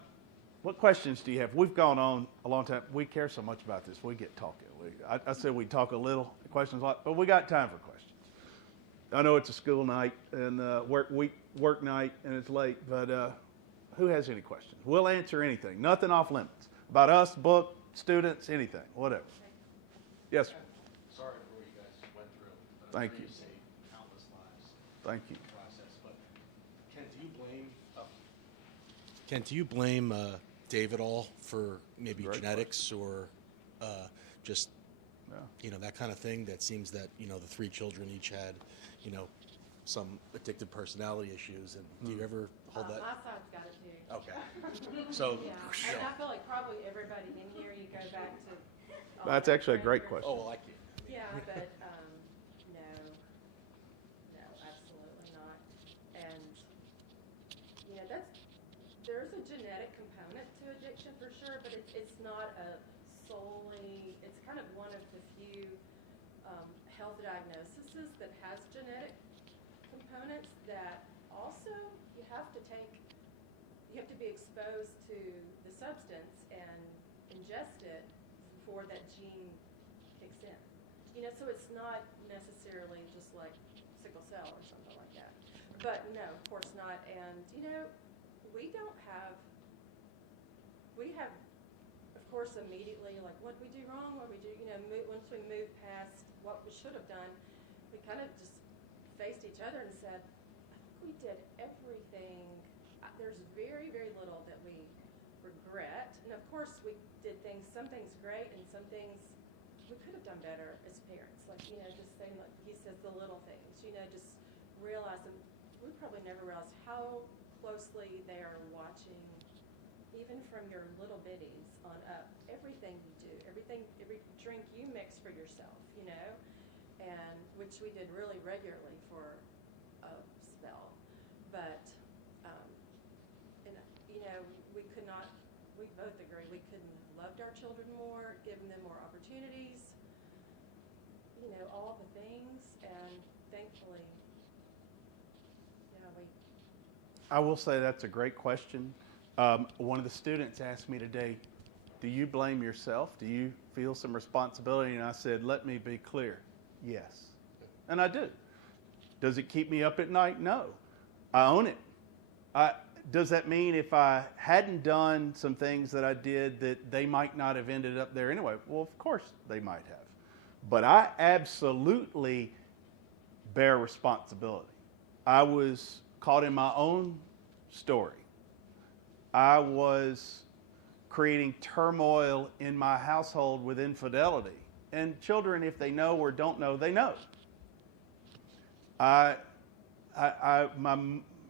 what questions do you have? We've gone on a long time. We care so much about this. We get talking. I said we'd talk a little, questions a lot, but we got time for questions. I know it's a school night and work night, and it's late, but who has any questions? We'll answer anything. Nothing off limits. About us, book, students, anything, whatever. Yes, sir. Sorry for what you guys went through. Thank you. Saved countless lives. Thank you. In the process, but Ken, do you blame David all for maybe Great genetics or just Yeah. that kind of thing? That seems that the 3 children each had some addictive personality issues, and do you ever hold that? My side's got it too. Okay. So Yeah, and I feel like probably everybody in here, you go back to. all That's their actually a great friends. question. Oh, well, I can't. Yeah, but, no, absolutely not. And, there's a genetic component to addiction for sure, but it's not it's kind of one of the few, health diagnoses that has genetic components that also you have to be exposed to the substance and ingest it before that gene kicks in. So it's not necessarily just like sickle cell or something like that. But no, of course not. And, we have, of course, immediately, like, what we do wrong, what we do, once we move past what we should have done, we kind of just faced each other and said, I think we did everything. There's very, very little that we regret. And of course, we did some things great and some things we could have done better as parents. Like, just saying, like he says, the little things, just realize, and we probably never realized how closely they are watching, even from your little bitties on up, everything you do, every drink you mix for yourself, and which we did really regularly for a spell. But, we both agree we couldn't have loved our children more, given them more opportunities, all the things, and thankfully, I will say that's a great question. One of the students asked me today, do you blame yourself? Do you feel some responsibility? And I said, let me be clear. Yes. And I do. Does it keep me up at night? No. I own it. Does that mean if I hadn't done some things that I did that they might not have ended up there anyway? Well, of course they might have. But I absolutely bear responsibility. I was caught in my own story. I was creating turmoil in my household with infidelity. And children, if they know or don't know, they know.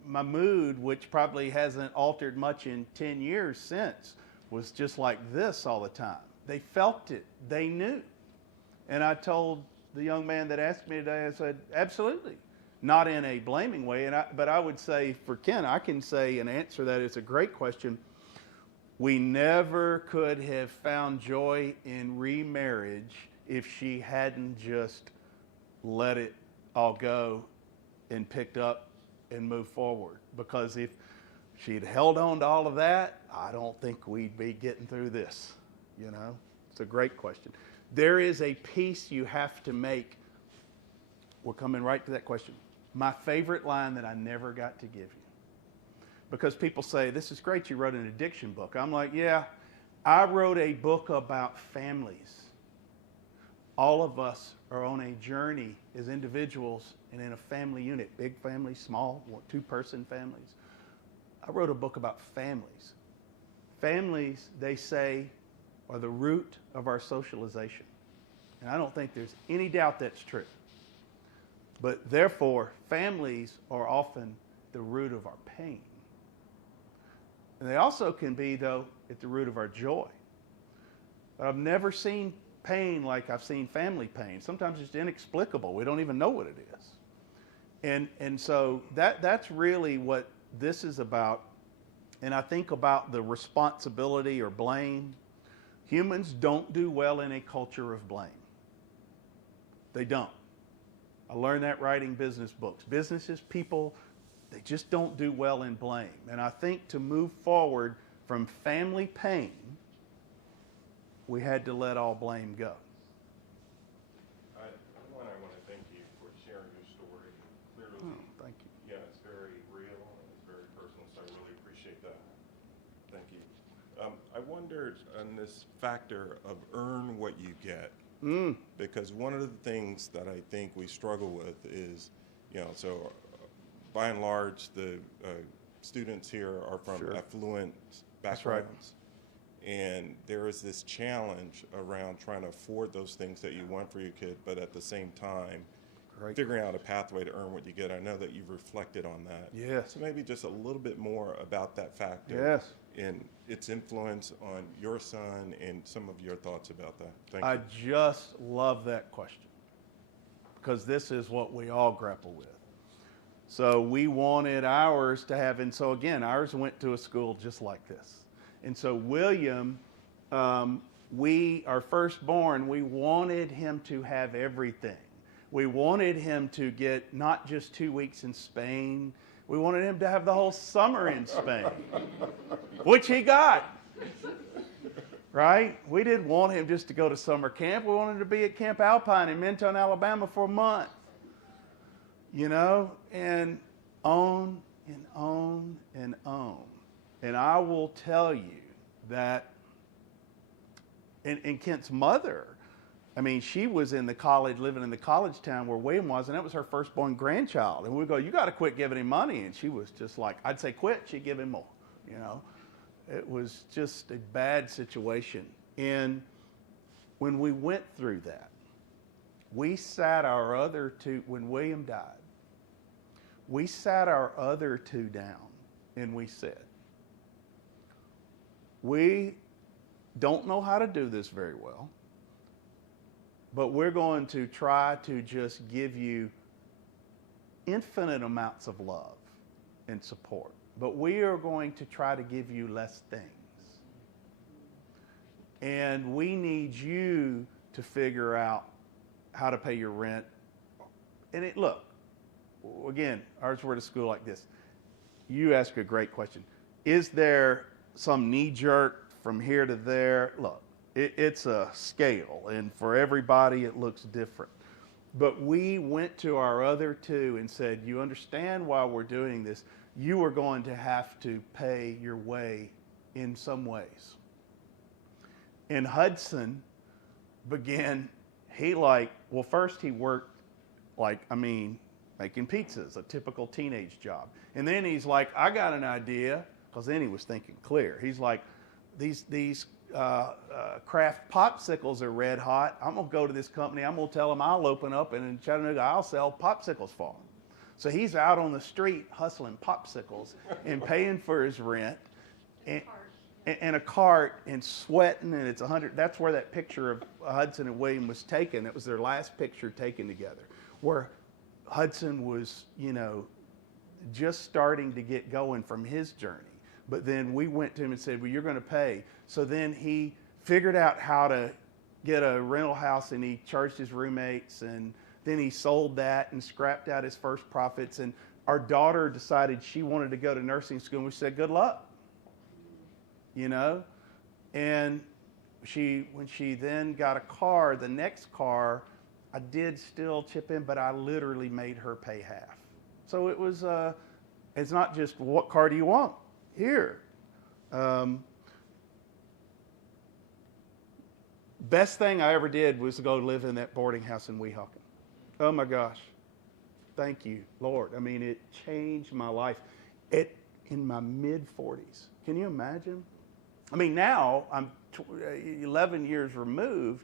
My mood, which probably hasn't altered much in 10 years since, was just like this all the time. They felt it. They knew. And I told the young man that asked me today, I said, absolutely. Not in a blaming way, but I would say for Ken, I can say and answer that. It's a great question. We never could have found joy in remarriage if she hadn't just let it all go and picked up and moved forward. Because if she'd held on to all of that, I don't think we'd be getting through this. You know, it's a great question. There is a piece you have to make. We're coming right to that question. My favorite line that I never got to give you. Because people say, this is great, you wrote an addiction book. I'm like, yeah, I wrote a book about families. All of us are on a journey as individuals and in a family unit, big families, small, two-person families. I wrote a book about families. Families, they say, are the root of our socialization. And I don't think there's any doubt that's true. But therefore, families are often the root of our pain. And they also can be, though, at the root of our joy. But I've never seen pain like I've seen family pain. Sometimes it's inexplicable. We don't even know what it is. And so that's really what this is about. And I think about the responsibility or blame. Humans don't do well in a culture of blame. They don't. I learned that writing business books. Businesses, people, they just don't do well in blame. And I think to move forward from family pain, we had to let all blame go. I want to thank you for sharing your story. Clearly, Thank you. yeah, it's very real and it's very personal, so I really appreciate that. Thank you. I wondered on this factor of earn what you get, because one of the things that I think we struggle with is, so by and large, the students here are from affluent backgrounds. And there is this challenge around trying to afford those things that you want for your kid, but at the same time, figuring out a pathway to earn what you get. I know that you've reflected on that. Yes. So maybe just a little bit more about that factor. Yes. And its influence on your son and some of your thoughts about that. Thank you. I just love that question because this is what we all grapple with. So we wanted ours to have, and so again, ours went to a school just like this. And so William, our firstborn, we wanted him to have everything. We wanted him to get not just 2 weeks in Spain. We wanted him to have the whole summer in Spain, which he got. Right? We didn't want him just to go to summer camp. We wanted him to be at Camp Alpine in Minton, Alabama for a month. And on and on and on. And I will tell you that, and Kent's mother, I mean, she was in the college, living in the college town where William was, and that was her firstborn grandchild. And we go, you got to quit giving him money. And she was just like, I'd say quit, she'd give him more, It was just a bad situation. And when we went through that, we sat our other two, when William died, we sat our other two down and we said, we don't know how to do this very well, but we're going to try to just give you infinite amounts of love and support. But we are going to try to give you less things. And we need you to figure out how to pay your rent. And look, again, ours were to school like this. You ask a great question. Is there some knee-jerk from here to there? Look, it's a scale, and for everybody it looks different. But we went to our other two and said, you understand why we're doing this? You are going to have to pay your way in some ways. And Hudson began, first he worked making pizzas, a typical teenage job. And then he's like, I got an idea, because then he was thinking clear. He's like, these craft popsicles are red hot. I'm going to go to this company. I'm going to tell them I'll open up, and in Chattanooga, I'll sell popsicles for them. So he's out on the street hustling popsicles and paying for his rent and a cart and sweating, and it's 100. That's where that picture of Hudson and William was taken. It was their last picture taken together, where Hudson was, just starting to get going from his journey. But then we went to him and said, well, you're going to pay. So then he figured out how to get a rental house, and he charged his roommates, and then he sold that and scrapped out his first profits. And our daughter decided she wanted to go to nursing school, and we said, good luck, you know. And when she then got a car, the next car, I did still chip in, but I literally made her pay half. So it was, it's not just, what car do you want? Here. Best thing I ever did was to go live in that boarding house in Weehawken. Oh my gosh. Thank you, Lord. I mean, it changed my life. In my mid-40s. Can you imagine? I mean, now I'm 11 years removed.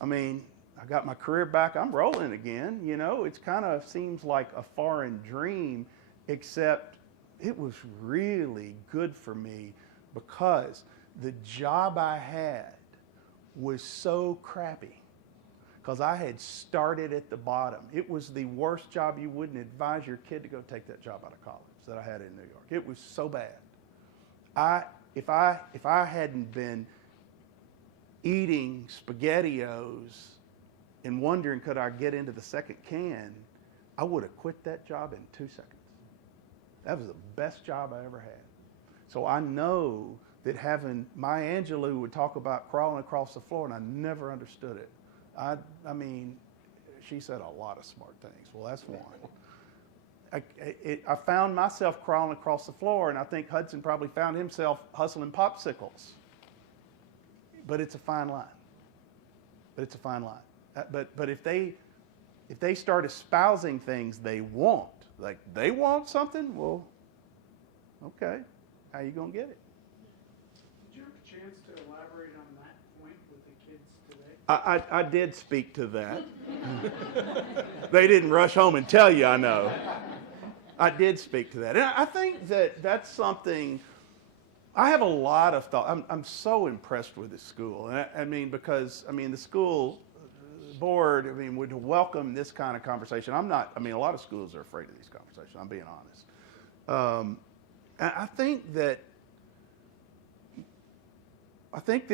I mean, I got my career back. I'm rolling again. You know, it's kind of seems like a foreign dream, except it was really good for me because the job I had was so crappy because I had started at the bottom. It was the worst job. You wouldn't advise your kid to go take that job out of college that I had in New York. It was so bad. If I hadn't been eating SpaghettiOs and wondering could I get into the second can, I would have quit that job in 2 seconds. That was the best job I ever had. So I know that having Maya Angelou would talk about crawling across the floor, and I never understood it. I mean, she said a lot of smart things. Well, that's one. I found myself crawling across the floor, and I think Hudson probably found himself hustling popsicles. But it's a fine line. But if they start espousing things they want, like they want something, well, okay, how you gonna get it? Did you have a chance to elaborate on that point with the kids today? I did speak to that. They didn't rush home and tell you, I know. I did speak to that. And I think that that's something, I have a lot of thought. I'm so impressed with this school. And I mean, because, I mean, the school board, I mean, would welcome this kind of conversation. A lot of schools are afraid of these conversations, I'm being honest. And I think that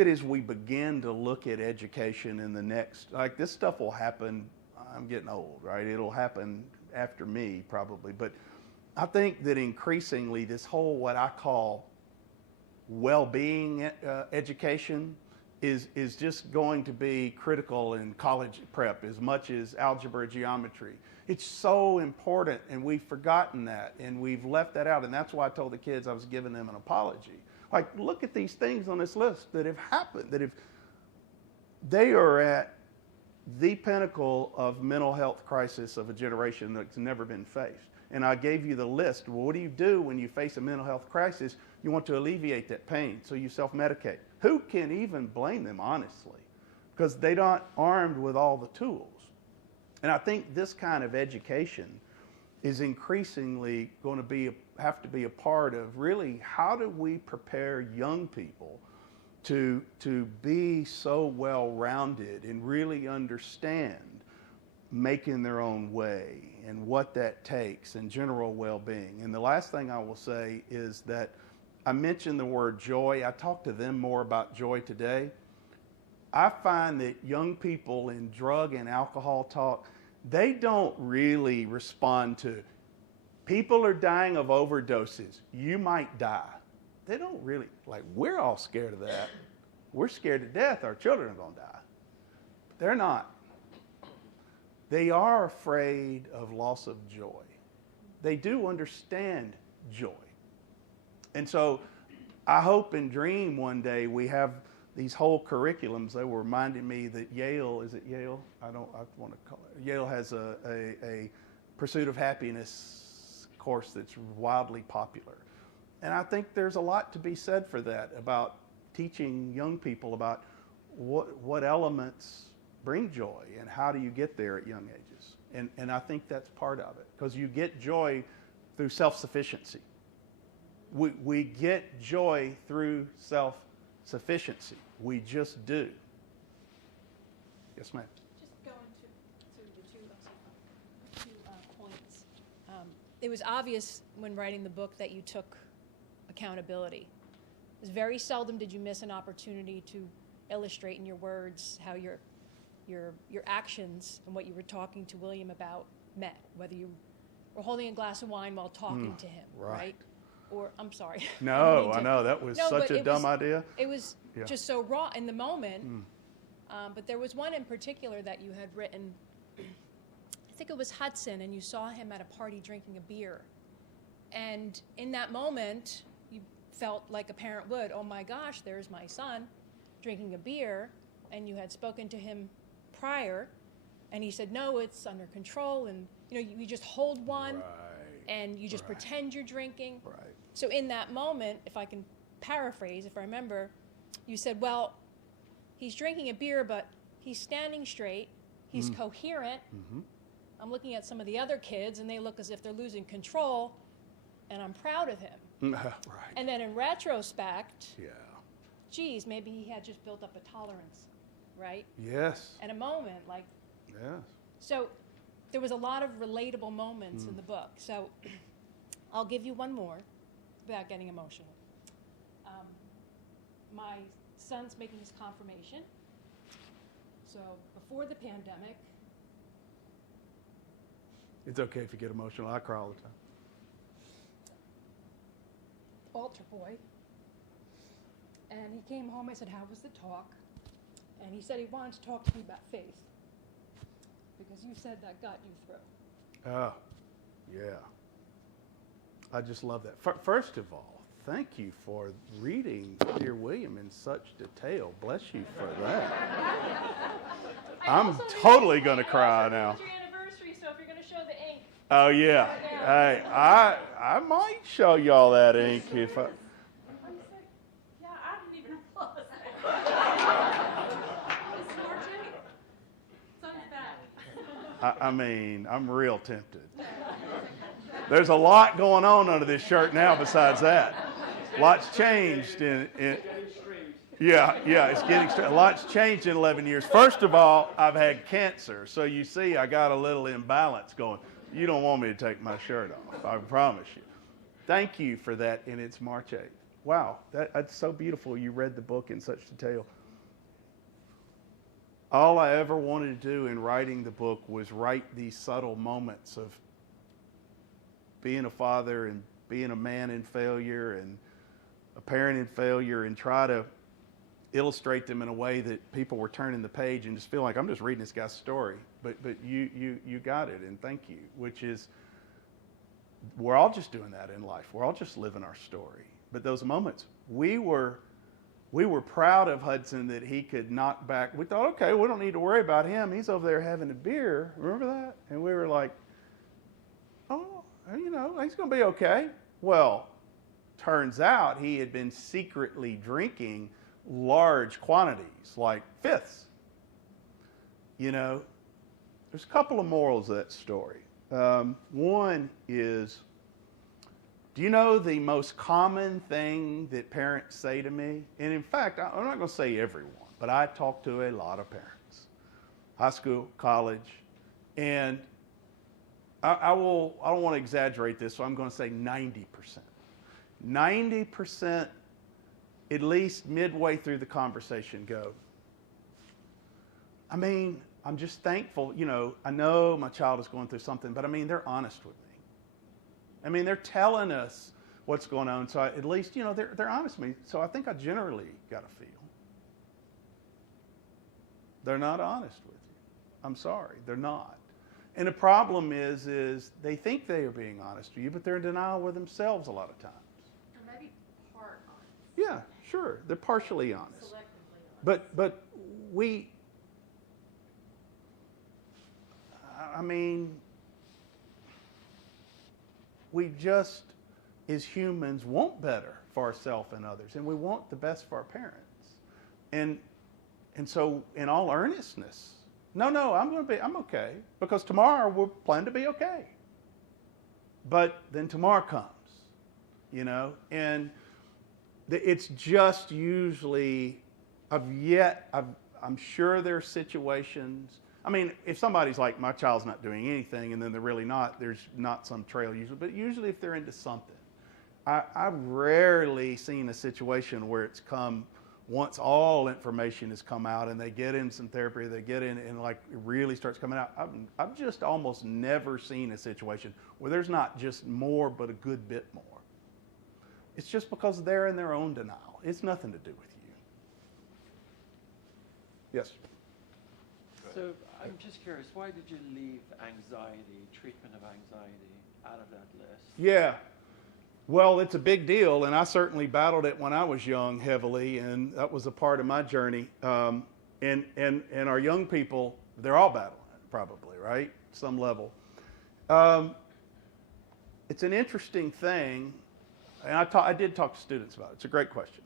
as we begin to look at education in the next, like this stuff will happen, I'm getting old, right? It'll happen after me probably, but I think that increasingly this whole, what I call well-being education is just going to be critical in college prep as much as algebra, geometry. It's so important, and we've forgotten that, and we've left that out, and that's why I told the kids I was giving them an apology. Like, look at these things on this list that have happened, that they are at the pinnacle of mental health crisis of a generation that's never been faced. And I gave you the list. Well, what do you do when you face a mental health crisis? You want to alleviate that pain, so you self-medicate. Who can even blame them, honestly? Because they're not armed with all the tools. And I think this kind of education is increasingly going to have to be a part of really how do we prepare young people to be so well-rounded and really understand making their own way and what that takes and general well-being. And the last thing I will say is that I mentioned the word joy. I talked to them more about joy today. I find that young people in drug and alcohol talk, they don't really respond to, people are dying of overdoses, you might die. They don't really, like, we're all scared of that. We're scared to death our children are going to die. They're not. They are afraid of loss of joy. They do understand joy. And so I hope and dream one day we have these whole curriculums. They were reminding me that Yale, is it Yale? I want to call it. Yale has a Pursuit of Happiness course that's wildly popular. And I think there's a lot to be said for that, about teaching young people about what elements bring joy and how do you get there at young ages. And I think that's part of it, because you get joy through self-sufficiency. We get joy through self-sufficiency. We just do. Yes, ma'am. Just going to the two points. It was obvious when writing the book that you took accountability. It was very seldom did you miss an opportunity to illustrate in your words how your actions and what you were talking to William about met, whether you were holding a glass of wine while talking to him, right? Or, I'm sorry. No, I know. That was such a dumb idea. It was just so raw in the moment. But there was one in particular that you had written, I think it was Hudson, and you saw him at a party drinking a beer. And in that moment, you felt like a parent would, oh my gosh, there's my son drinking a beer. And you had spoken to him prior, and he said, no, it's under control. And, you just hold one, and you just pretend you're drinking. Right. So in that moment, if I can paraphrase, if I remember, you said, well, he's drinking a beer, but he's standing straight. He's coherent. I'm looking at some of the other kids, and they look as if they're losing control, and I'm proud of him. Right. And then in retrospect, Yeah. geez, maybe he had just built up a tolerance, right? Yes. At a moment, like, Yes. so there was a lot of relatable moments in the book. So I'll give you one more without getting emotional. My son's making his confirmation. So before the pandemic. It's okay if you get emotional. I cry all the time. Altar boy. And he came home. I said, how was the talk? And he said he wanted to talk to me about faith. Because you said that got you through. Oh, yeah. I just love that. First of all, thank you for reading Dear William in such detail. Bless you for that. I'm totally going to cry now. It's your anniversary, so if you're going to show the ink. Oh, yeah. Hey, I might show y'all that ink if I... Yeah, I didn't even realize that. It's March 8th. Son's back. I mean, I'm real tempted. There's a lot going on under this shirt now besides that. Lots changed in yeah, it's getting a lot's changed in 11 years. First of all, I've had cancer, so you see I got a little imbalance going. You don't want me to take my shirt off, I promise you. Thank you for that, and it's March 8th. Wow, that's so beautiful. You read the book in such detail. All I ever wanted to do in writing the book was write these subtle moments of being a father and being a man in failure and a parent in failure, and try to illustrate them in a way that people were turning the page and just feel like I'm just reading this guy's story. But you got it, and thank you, which is, we're all just doing that in life. We're all just living our story. But those moments, we were proud of Hudson that he could knock back. We thought, okay, we don't need to worry about him. He's over there having a beer. Remember that? And we were like, oh, he's going to be okay. Well, turns out he had been secretly drinking large quantities, like fifths. There's a couple of morals of that story. One is, do you know the most common thing that parents say to me? And in fact, I'm not going to say everyone, but I talk to a lot of parents, high school, college, and I don't want to exaggerate this, so I'm going to say 90%. 90%, at least midway through the conversation, go, I'm just thankful, I know my child is going through something, but they're honest with me. They're telling us what's going on, so at least, they're honest with me. So I think I generally got a feel. They're not honest with you. I'm sorry, they're not. And the problem is they think they are being honest with you, but they're in denial with themselves a lot of times. Or maybe part honest. Yeah, sure, they're partially honest. Selectively honest. But we just, as humans, want better for ourselves and others, and we want the best for our parents. And so, in all earnestness, no, I'm okay, because tomorrow we'll plan to be okay. But then tomorrow comes, and it's just usually, I'm sure there are situations. If somebody's like, my child's not doing anything, and then they're really not, there's not some trail usually. But usually if they're into something, I've rarely seen a situation where it's come once all information has come out and they get in some therapy, they get in and like it really starts coming out. I've just almost never seen a situation where there's not just more, but a good bit more. It's just because they're in their own denial. It's nothing to do with you. Yes? So I'm just curious, why did you leave anxiety, treatment of anxiety, out of that list? Yeah. Well, it's a big deal, and I certainly battled it when I was young heavily, and that was a part of my journey. And our young people, they're all battling it, probably, right? Some level. It's an interesting thing, and I did talk to students about it. It's a great question.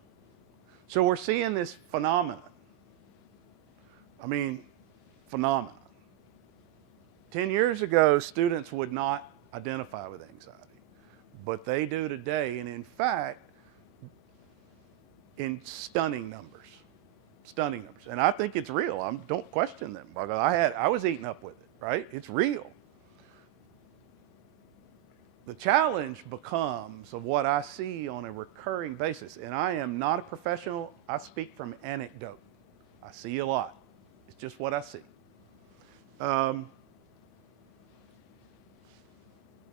So we're seeing this phenomenon. I mean, phenomenon. 10 years ago, students would not identify with anxiety, but they do today, and in fact, in stunning numbers. Stunning numbers. And I think it's real. Don't question them. I was eaten up with it, right? It's real. The challenge becomes of what I see on a recurring basis, and I am not a professional. I speak from anecdote. I see a lot. It's just what I see.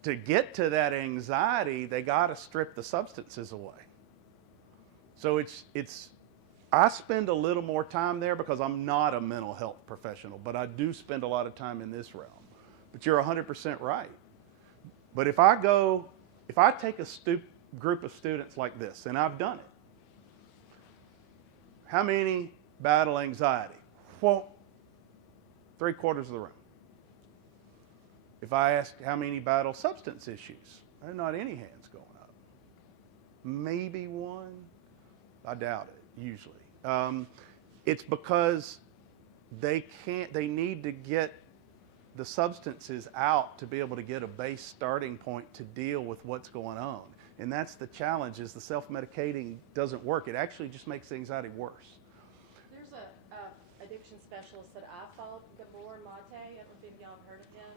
To get to that anxiety, they got to strip the substances away. So I spend a little more time there because I'm not a mental health professional, but I do spend a lot of time in this realm. But you're 100% right. But if I take a group of students like this, and I've done it, how many battle anxiety? Well, 3/4 of the room. If I ask how many battle substance issues, there's not any hands going up. Maybe one. I doubt it, usually. It's because they need to get the substances out to be able to get a base starting point to deal with what's going on. And that's the challenge, is the self-medicating doesn't work. It actually just makes the anxiety worse. There's a addiction specialist that I followed, Gabor Mate. I don't know if y'all have heard of him.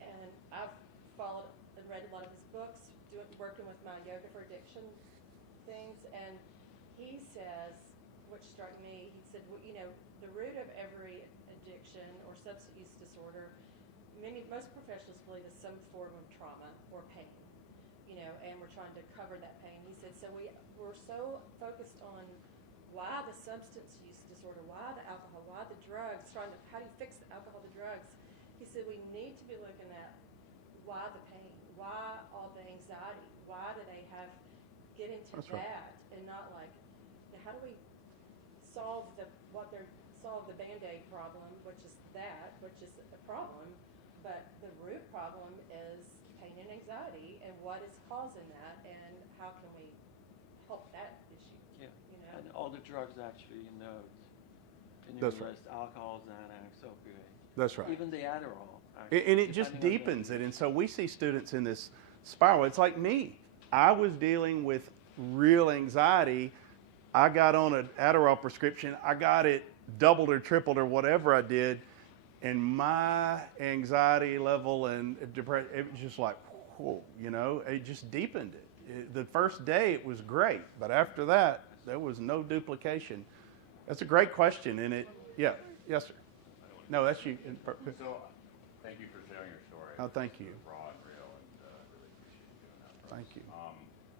And I've followed and read a lot of his books, working with my yoga for addiction things. And he says, which struck me, he said, well, the root of every addiction or substance use disorder, most professionals believe is some form of trauma or pain, and we're trying to cover that pain. He said, so we're so focused on why the substance use disorder, why the alcohol, why the drugs, how do you fix the alcohol, the drugs? He said, we need to be looking at why the pain, why all the anxiety, why do they get into That's that, right. and not like, how do we solve the Band-Aid problem, which is a problem, but the root problem is pain and anxiety, and what is causing that, and how can we help that issue? Yeah. And all the drugs actually in your That's list, alcohol, Xanax, opioids. That's right. Even the Adderall. Actually, And it just deepens it. And so we see students in this spiral. It's like me. I was dealing with real anxiety. I got on an Adderall prescription. I got it doubled or tripled or whatever I did. And my anxiety level and depression, it was just like, whoa, it just deepened it. The first day it was great. But after that, there was no duplication. That's a great question. And yes, sir. No, that's you. So, thank you for sharing your story. Oh, thank you. It's raw and real, and really appreciate you doing that for us. Thank you.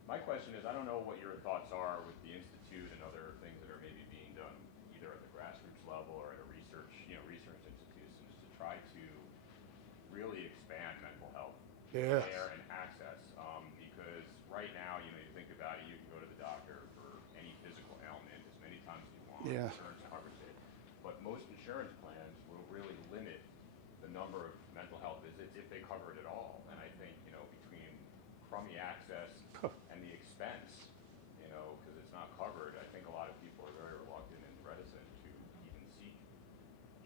My question is, I don't know what your thoughts are with the Institute and other things that are maybe being done either at the grassroots level or at a research institutions to try to really expand mental health Yes. care and access. Because right now, you think about it, you can go to the doctor for any physical ailment as many times as you want. Yeah. Insurance covers it. But most insurance plans will really limit the number of mental health visits if they cover it at all. And I think, between crummy access and the expense, because it's not covered, I think a lot of people are very reluctant and reticent to even seek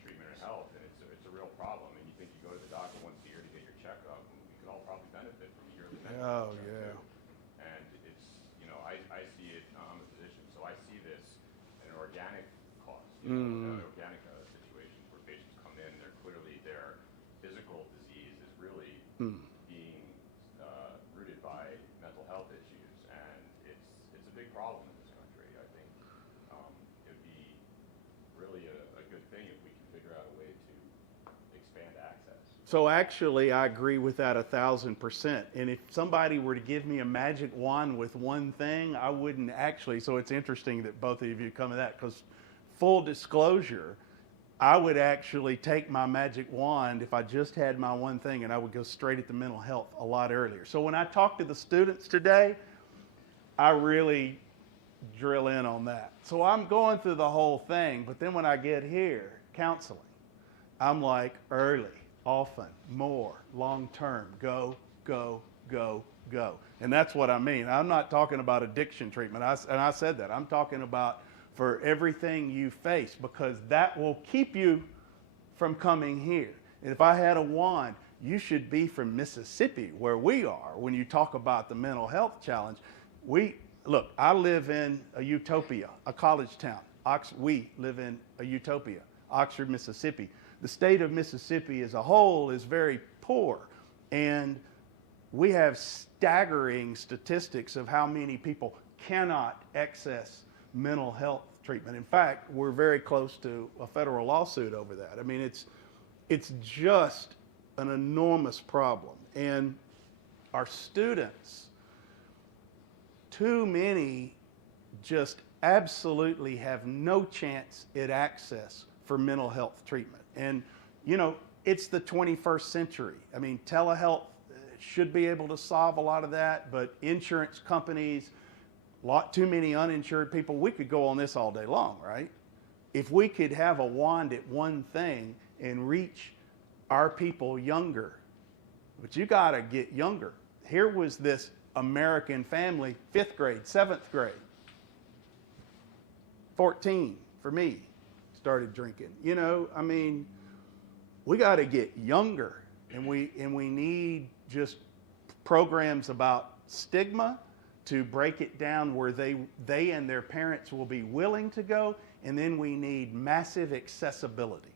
treatment or help. And it's a real problem. And you think you go to the doctor once a year to get your checkup, and we could all probably benefit from a yearly medical checkup too. And it's, I see it, I'm a physician, so I see this an organic cost, an organic situation where patients come in, their physical disease is really being rooted by mental health issues, and So actually, I agree with that 1,000%. And if somebody were to give me a magic wand with one thing, I wouldn't actually. So it's interesting that both of you come to that, because full disclosure, I would actually take my magic wand if I just had my one thing, and I would go straight at the mental health a lot earlier. So when I talk to the students today, I really drill in on that. So I'm going through the whole thing, but then when I get here, counseling, I'm like early, often, more, long term, go, go, go, go. And that's what I mean. I'm not talking about addiction treatment. And I said that. I'm talking about for everything you face, because that will keep you from coming here. And if I had a wand, you should be from Mississippi, where we are, when you talk about the mental health challenge. Look, I live in a utopia, a college town. We live in a utopia, Oxford, Mississippi. The state of Mississippi as a whole is very poor, and we have staggering statistics of how many people cannot access mental health treatment. In fact, we're very close to a federal lawsuit over that. I mean, it's just an enormous problem. And our students, too many just absolutely have no chance at access for mental health treatment. And, you know, it's the 21st century. I mean, telehealth should be able to solve a lot of that, but insurance companies, too many uninsured people. We could go on this all day long, right? If we could have a wand at one thing and reach our people younger, but you got to get younger. Here was this American family, 5th grade, 7th grade, 14 for me, started drinking. You know, I mean, we got to get younger, and we need just programs about stigma to break it down where they and their parents will be willing to go, and then we need massive accessibility.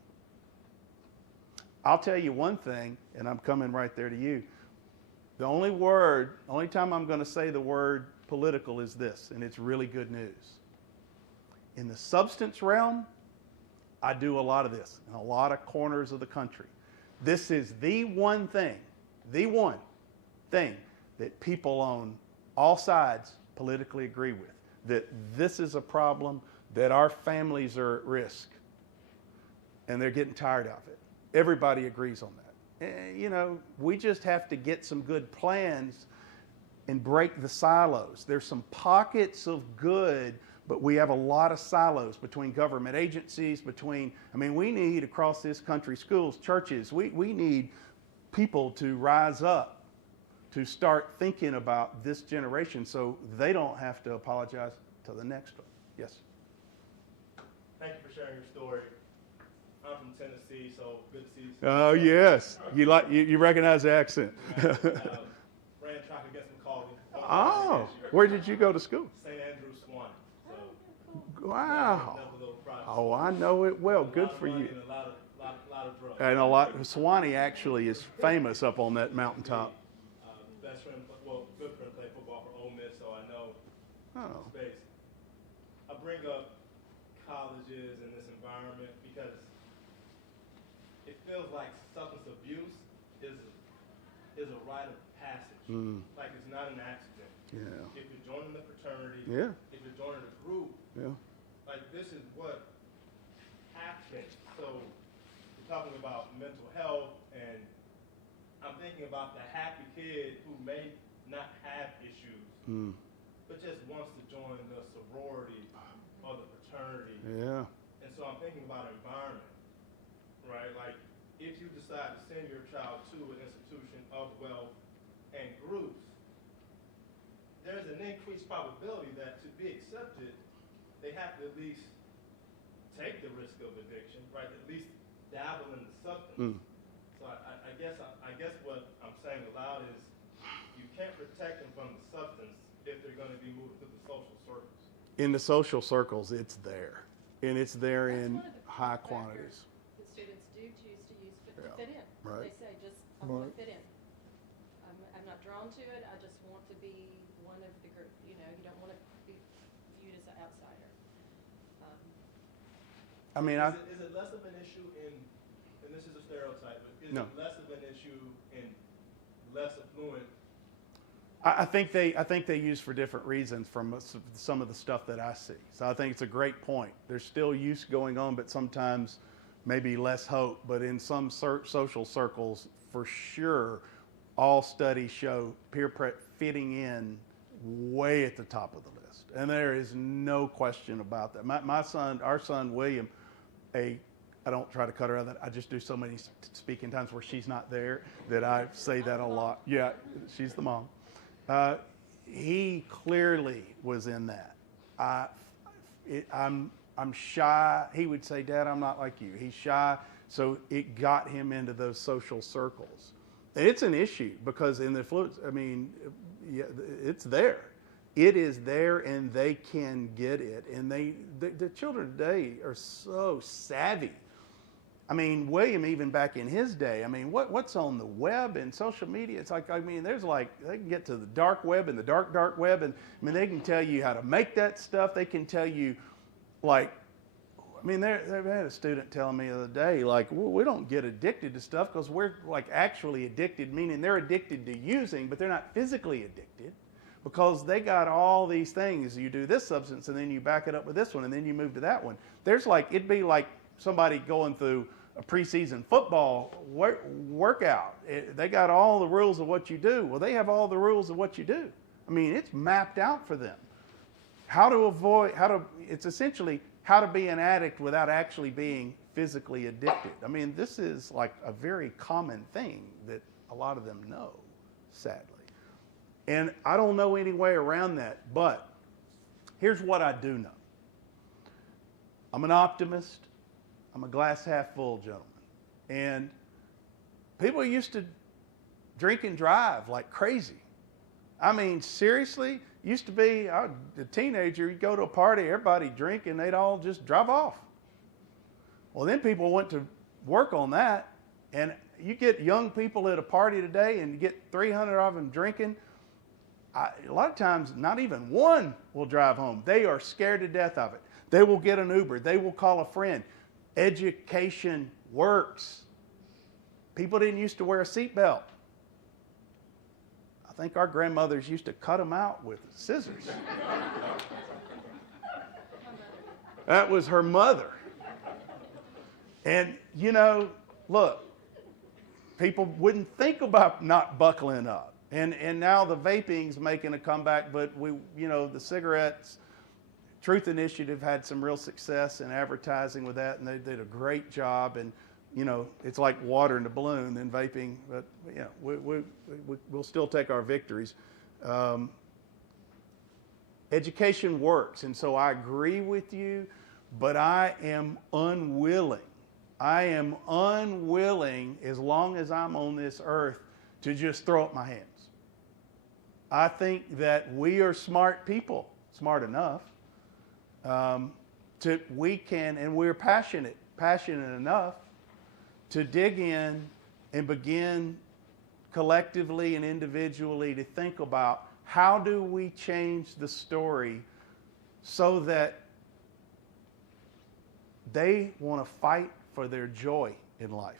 I'll tell you one thing, and I'm coming right there to you. The only time I'm going to say the word political is this, and it's really good news. In the substance realm, I do a lot of this in a lot of corners of the country. This is the one thing that people on all sides politically agree with, that this is a problem, that our families are at risk, and they're getting tired of it. Everybody agrees on that. You know, we just have to get some good plans and break the silos. There's some pockets of good, but we have a lot of silos between government agencies, we need across this country, schools, churches, we need people to rise up to start thinking about this generation so they don't have to apologize to the next one. Yes? Thank you for sharing your story. I'm from Tennessee, so good to see you. Oh, yes. You recognize the accent. Ran track against Mcgee. Oh, where did you go to school? St. Andrew, Swanee. So, wow. Oh, I know it well. Good for you. And a lot of drugs. Swanee actually is famous up on that mountaintop. Best friend, good friend played football for Ole Miss, so I know the space. I bring up colleges and this environment because it feels like substance abuse is a rite of passage. Like it's not an accident. Yeah. If you're joining the fraternity, if you're joining a group, like this is what happens. So we're talking about mental health, and I'm thinking about the happy kid who may not have issues, but just wants to join the sorority or the fraternity. Yeah. And so I'm thinking about environment, right? Like if you decide to send your child to an institution of wealth and groups, there's an increased probability that to be accepted, they have to at least take the risk of addiction, right? At least dabble in the substance. So I guess what I'm saying aloud is you can't protect them from the substance if they're going to be moving through the social circles. In the social circles, it's there. And it's there in high quantities. The students do choose to use to fit in. Right. They say, I want to fit in. I'm not drawn to it. I just want to be one of the group. You know, you don't want to be viewed as an outsider. Is it less of an issue in and this is a stereotype, but is No. it less of an issue in less affluent? I think they use for different reasons from some of the stuff that I see. So I think it's a great point. There's still use going on, but sometimes maybe less hope. But in some social circles, for sure, all studies show peer fitting in way at the top of the list. And there is no question about that. My son, our son, William, I don't try to cut her out. I just do so many speaking times where she's not there that I say that a lot. Yeah, she's the mom. He clearly was in that. I'm shy. He would say, "Dad, I'm not like you." He's shy, so it got him into those social circles. It's an issue because in the influence, I mean, yeah, it's there. It is there, and they can get it. And the children today are so savvy. I mean, William, even back in his day, I mean, what's on the web and social media? It's like, I mean, there's like, they can get to the dark web and the dark web, and I mean, they can tell you how to make that stuff. They can tell you, like, I mean, they've had a student telling me the other day, like, we don't get addicted to stuff because we're like actually addicted, meaning they're addicted to using, but they're not physically addicted because they got all these things. You do this substance, and then you back it up with this one, and then you move to that one. There's like, it'd be like somebody going through a preseason football workout. They got all the rules of what you do. Well, they have all the rules of what you do. I mean, it's mapped out for them. It's essentially how to be an addict without actually being physically addicted. I mean, this is like a very common thing that a lot of them know, sadly. And I don't know any way around that, but here's what I do know. I'm an optimist. I'm a glass half full gentleman. And people used to drink and drive like crazy. I mean, seriously, used to be a teenager, you'd go to a party, everybody drink, and they'd all just drive off. Well, then people went to work on that, and you get young people at a party today and you get 300 of them drinking. A lot of times, not even one will drive home. They are scared to death of it. They will get an Uber. They will call a friend. Education works. People didn't used to wear a seatbelt. I think our grandmothers used to cut them out with scissors. That was her mother. And, you know, look, people wouldn't think about not buckling up. And now the vaping's making a comeback, but the cigarettes, Truth Initiative had some real success in advertising with that, and they did a great job. And, it's like water in a balloon and vaping, but, we'll still take our victories. Education works, and so I agree with you, but I am unwilling. As long as I'm on this earth, to just throw up my hands. I think that we are smart people, smart enough, we're passionate enough to dig in and begin collectively and individually to think about how do we change the story so that they want to fight for their joy in life.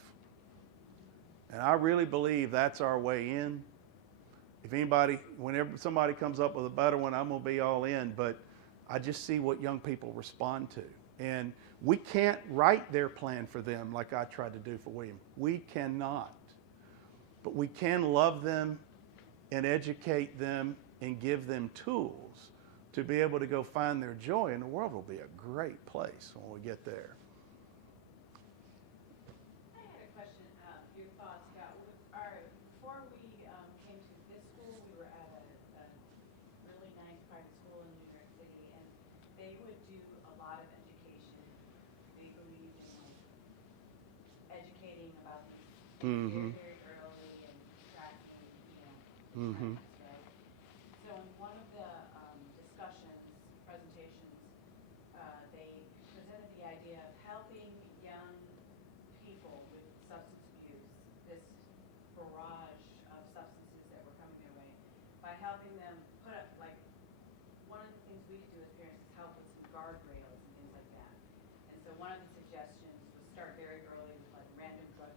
And I really believe that's our way in. Whenever somebody comes up with a better one, I'm going to be all in. But I just see what young people respond to. And we can't write their plan for them like I tried to do for William. We cannot. But we can love them and educate them and give them tools to be able to go find their joy. And the world will be a great place when we get there. I had a question, your thoughts about, before we came to this school, we were at a really nice private school in New York City, and they would do a lot of education. They believed in educating about these very, very early and tracking, trends, right? So in one of the presentations, they presented the idea of helping young people with substance abuse, this barrage of substances that were coming their way, by helping them put up, like, one of the things we could do as parents is help with some guardrails and things like that. And so one of the suggestions was start very early with like random drug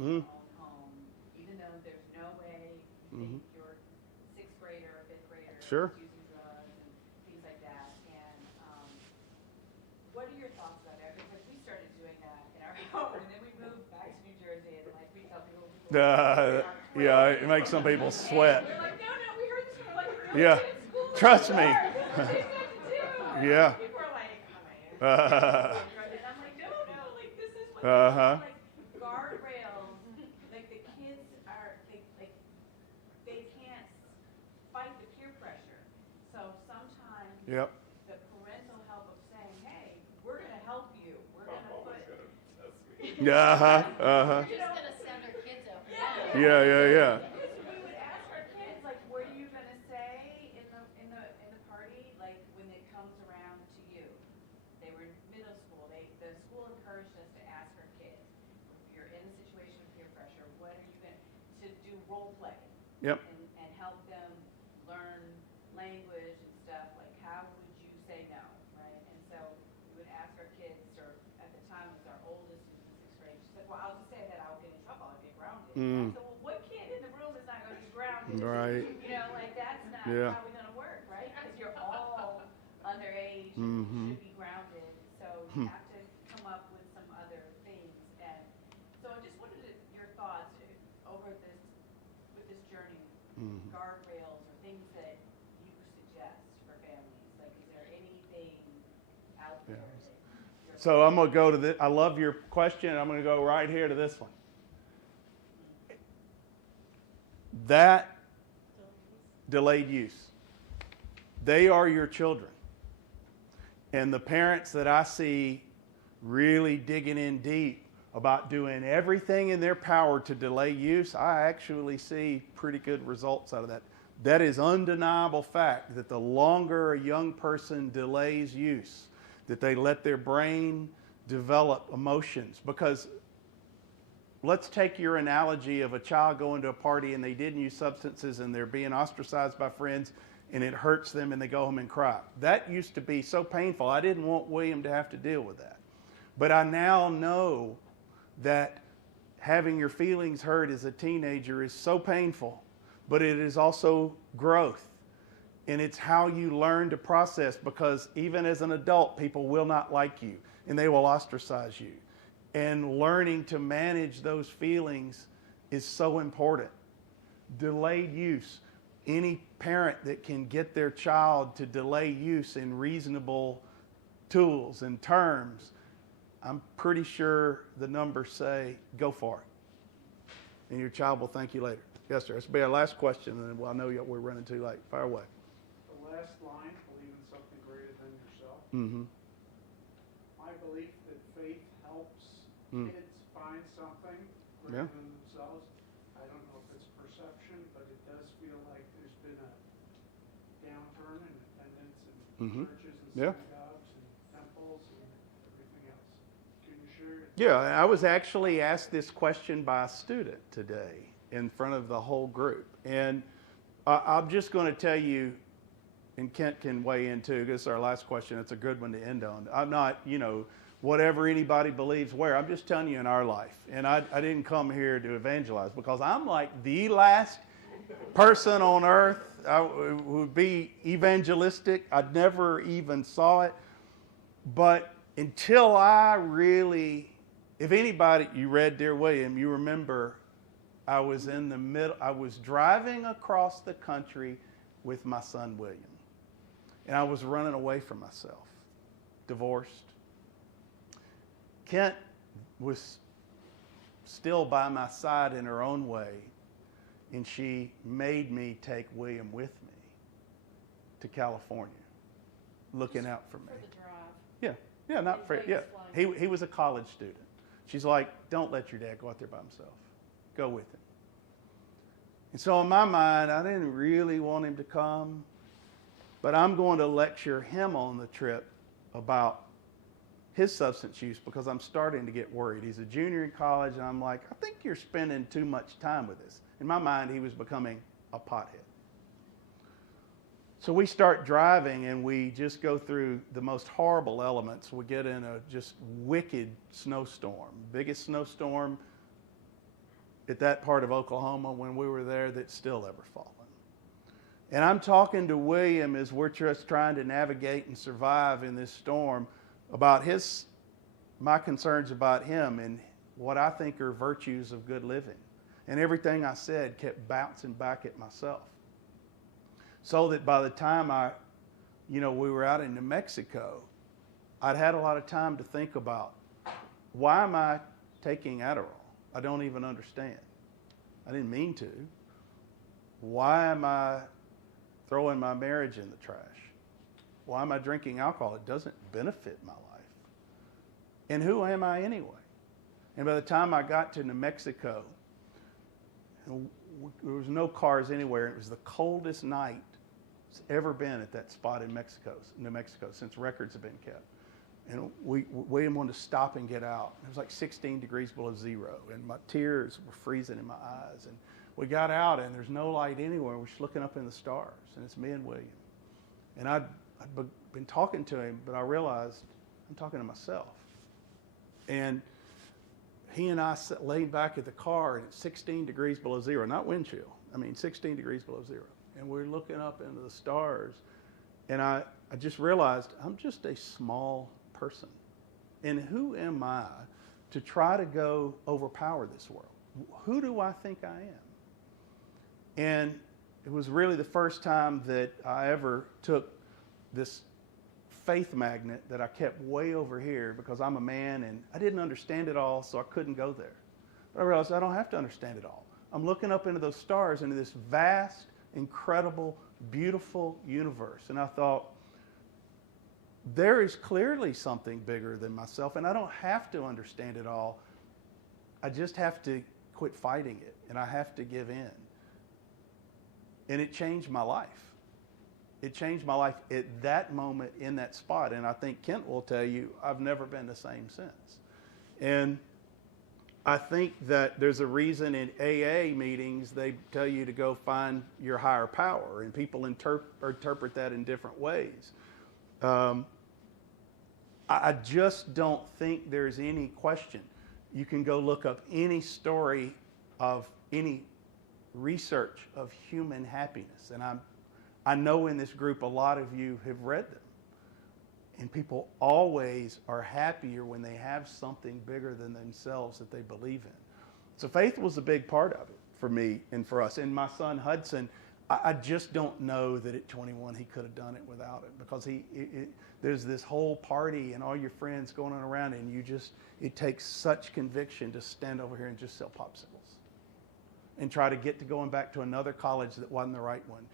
your own home, even though there's no way you think your sixth grader or fifth grader Sure. is using drugs and things like that. And what are your thoughts about that? Because we started doing that in our home, and then we moved back to New Jersey, and like we tell people. Yeah, it makes some people sweat. We're like, no, we heard this. We're like, Yeah, trust me. Yeah. People are like, oh man. And I'm like, no, like this is like, like guardrails. Like the kids are, they can't fight the peer pressure. So sometimes the parental help of saying, hey, we're gonna help you. We're gonna put. We're just gonna send our kids out. Yeah. Because we would ask our kids, like, what are you gonna say in the party, like when it comes around to you? They were in middle school. The school encouraged us to ask our kids, if you're in a situation of peer pressure, what are you to do role play? Yep. And help them learn language and stuff. Like, how would you say no, right? And so we would ask our kids, or at the time it was our oldest, who was in sixth grade. She said, well, I'll just say that I'll get in trouble. I'll get grounded. So, well, what kid in the room is not going to be grounded? Right. You know, like that's not Yeah. how we're going to work, right? Because you're all underage and should be grounded. So you have to come up with some other things. And so I just wanted your thoughts over this, with this journey, guardrails or things that you suggest for families. Like, is there anything out there? So I'm going to go to this. I love your question. I'm going to go right here to this one. That delayed use. They are your children. And the parents that I see really digging in deep about doing everything in their power to delay use, I actually see pretty good results out of that. That is undeniable fact that the longer a young person delays use, that they let their brain develop emotions. Because let's take your analogy of a child going to a party and they didn't use substances and they're being ostracized by friends and it hurts them and they go home and cry. That used to be so painful. I didn't want William to have to deal with that. But I now know that having your feelings hurt as a teenager is so painful, but it is also growth. And it's how you learn to process, because even as an adult, people will not like you and they will ostracize you. And learning to manage those feelings is so important. Delayed use. Any parent that can get their child to delay use in reasonable tools and terms, I'm pretty sure the numbers say, go for it. And your child will thank you later. Yes, sir. This will be our last question, and then I know we're running too late. Fire away. The last line, believe in something greater than yourself. Mm-hmm. My belief that faith helps kids find something greater than themselves. I don't know if it's perception, but it does feel like there's been a downturn in attendance in churches and synagogues and temples and everything else. Can you share? Yeah, I was actually asked this question by a student today in front of the whole group. And I'm just going to tell you, and Kent can weigh in too, because it's our last question. It's a good one to end on. I'm not, whatever anybody believes where. I'm just telling you in our life. And I didn't come here to evangelize, because I'm like the last person on earth who would be evangelistic. I never even saw it. But until I really, if anybody, you read Dear William, you remember I was in the middle, I was driving across the country with my son William. And I was running away from myself, divorced. Kent was still by my side in her own way, and she made me take William with me to California, looking out for me. For the drive. Yeah, not for, yeah. He was a college student. She's like, don't let your dad go out there by himself. Go with him. And so in my mind, I didn't really want him to come, but I'm going to lecture him on the trip about his substance use, because I'm starting to get worried. He's a junior in college, and I'm like, I think you're spending too much time with this. In my mind, he was becoming a pothead. So we start driving, and we just go through the most horrible elements. We get in a just wicked snowstorm, biggest snowstorm at that part of Oklahoma when we were there that's still ever fallen. And I'm talking to William as we're just trying to navigate and survive in this storm about my concerns about him and what I think are virtues of good living. And everything I said kept bouncing back at myself. So that by the time we were out in New Mexico, I'd had a lot of time to think about, why am I taking Adderall? I don't even understand. I didn't mean to. Why am I throwing my marriage in the trash? Why am I drinking alcohol? It doesn't benefit my life. And who am I anyway? And by the time I got to New Mexico, there was no cars anywhere. It was the coldest night it's ever been at that spot in New Mexico, since records have been kept. And William wanted to stop and get out. It was like 16 degrees below zero, and my tears were freezing in my eyes. And we got out, and there's no light anywhere. We're just looking up in the stars, and it's me and William. And I'd been talking to him, but I realized I'm talking to myself. And he and I laid back at the car, and it's 16 degrees below zero, not wind chill. 16 degrees below zero. And we're looking up into the stars, and I just realized I'm just a small person. And who am I to try to go overpower this world? Who do I think I am? And it was really the first time that I ever took this faith magnet that I kept way over here, because I'm a man and I didn't understand it all, so I couldn't go there. But I realized I don't have to understand it all. I'm looking up into those stars, into this vast, incredible, beautiful universe. And I thought, there is clearly something bigger than myself, and I don't have to understand it all. I just have to quit fighting it, and I have to give in. And it changed my life. It changed my life at that moment in that spot. And I think Kent will tell you, I've never been the same since. And I think that there's a reason in AA meetings they tell you to go find your higher power, and people interpret that in different ways. I just don't think there's any question. You can go look up any story of any research of human happiness, and I know in this group a lot of you have read them. And people always are happier when they have something bigger than themselves that they believe in. So faith was a big part of it for me and for us. And my son Hudson, I just don't know that at 21 he could have done it without it, because there's this whole party and all your friends going on around, and it takes such conviction to stand over here and just sell popsicles and try to get to going back to another college that wasn't the right one.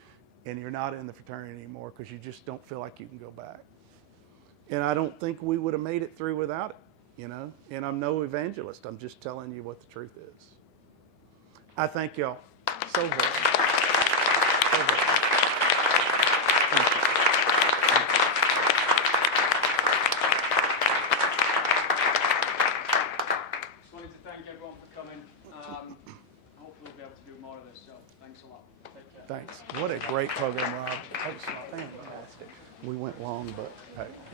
And you're not in the fraternity anymore because you just don't feel like you can go back. And I don't think we would have made it through without it, And I'm no evangelist. I'm just telling you what the truth is. I thank y'all so very much. So very much. Thank you. Just wanted to thank everyone for coming. Hopefully we'll be able to do more of this, so thanks a lot. Take care. Thanks. What a great program, Rob. That was fantastic. We went long, but it was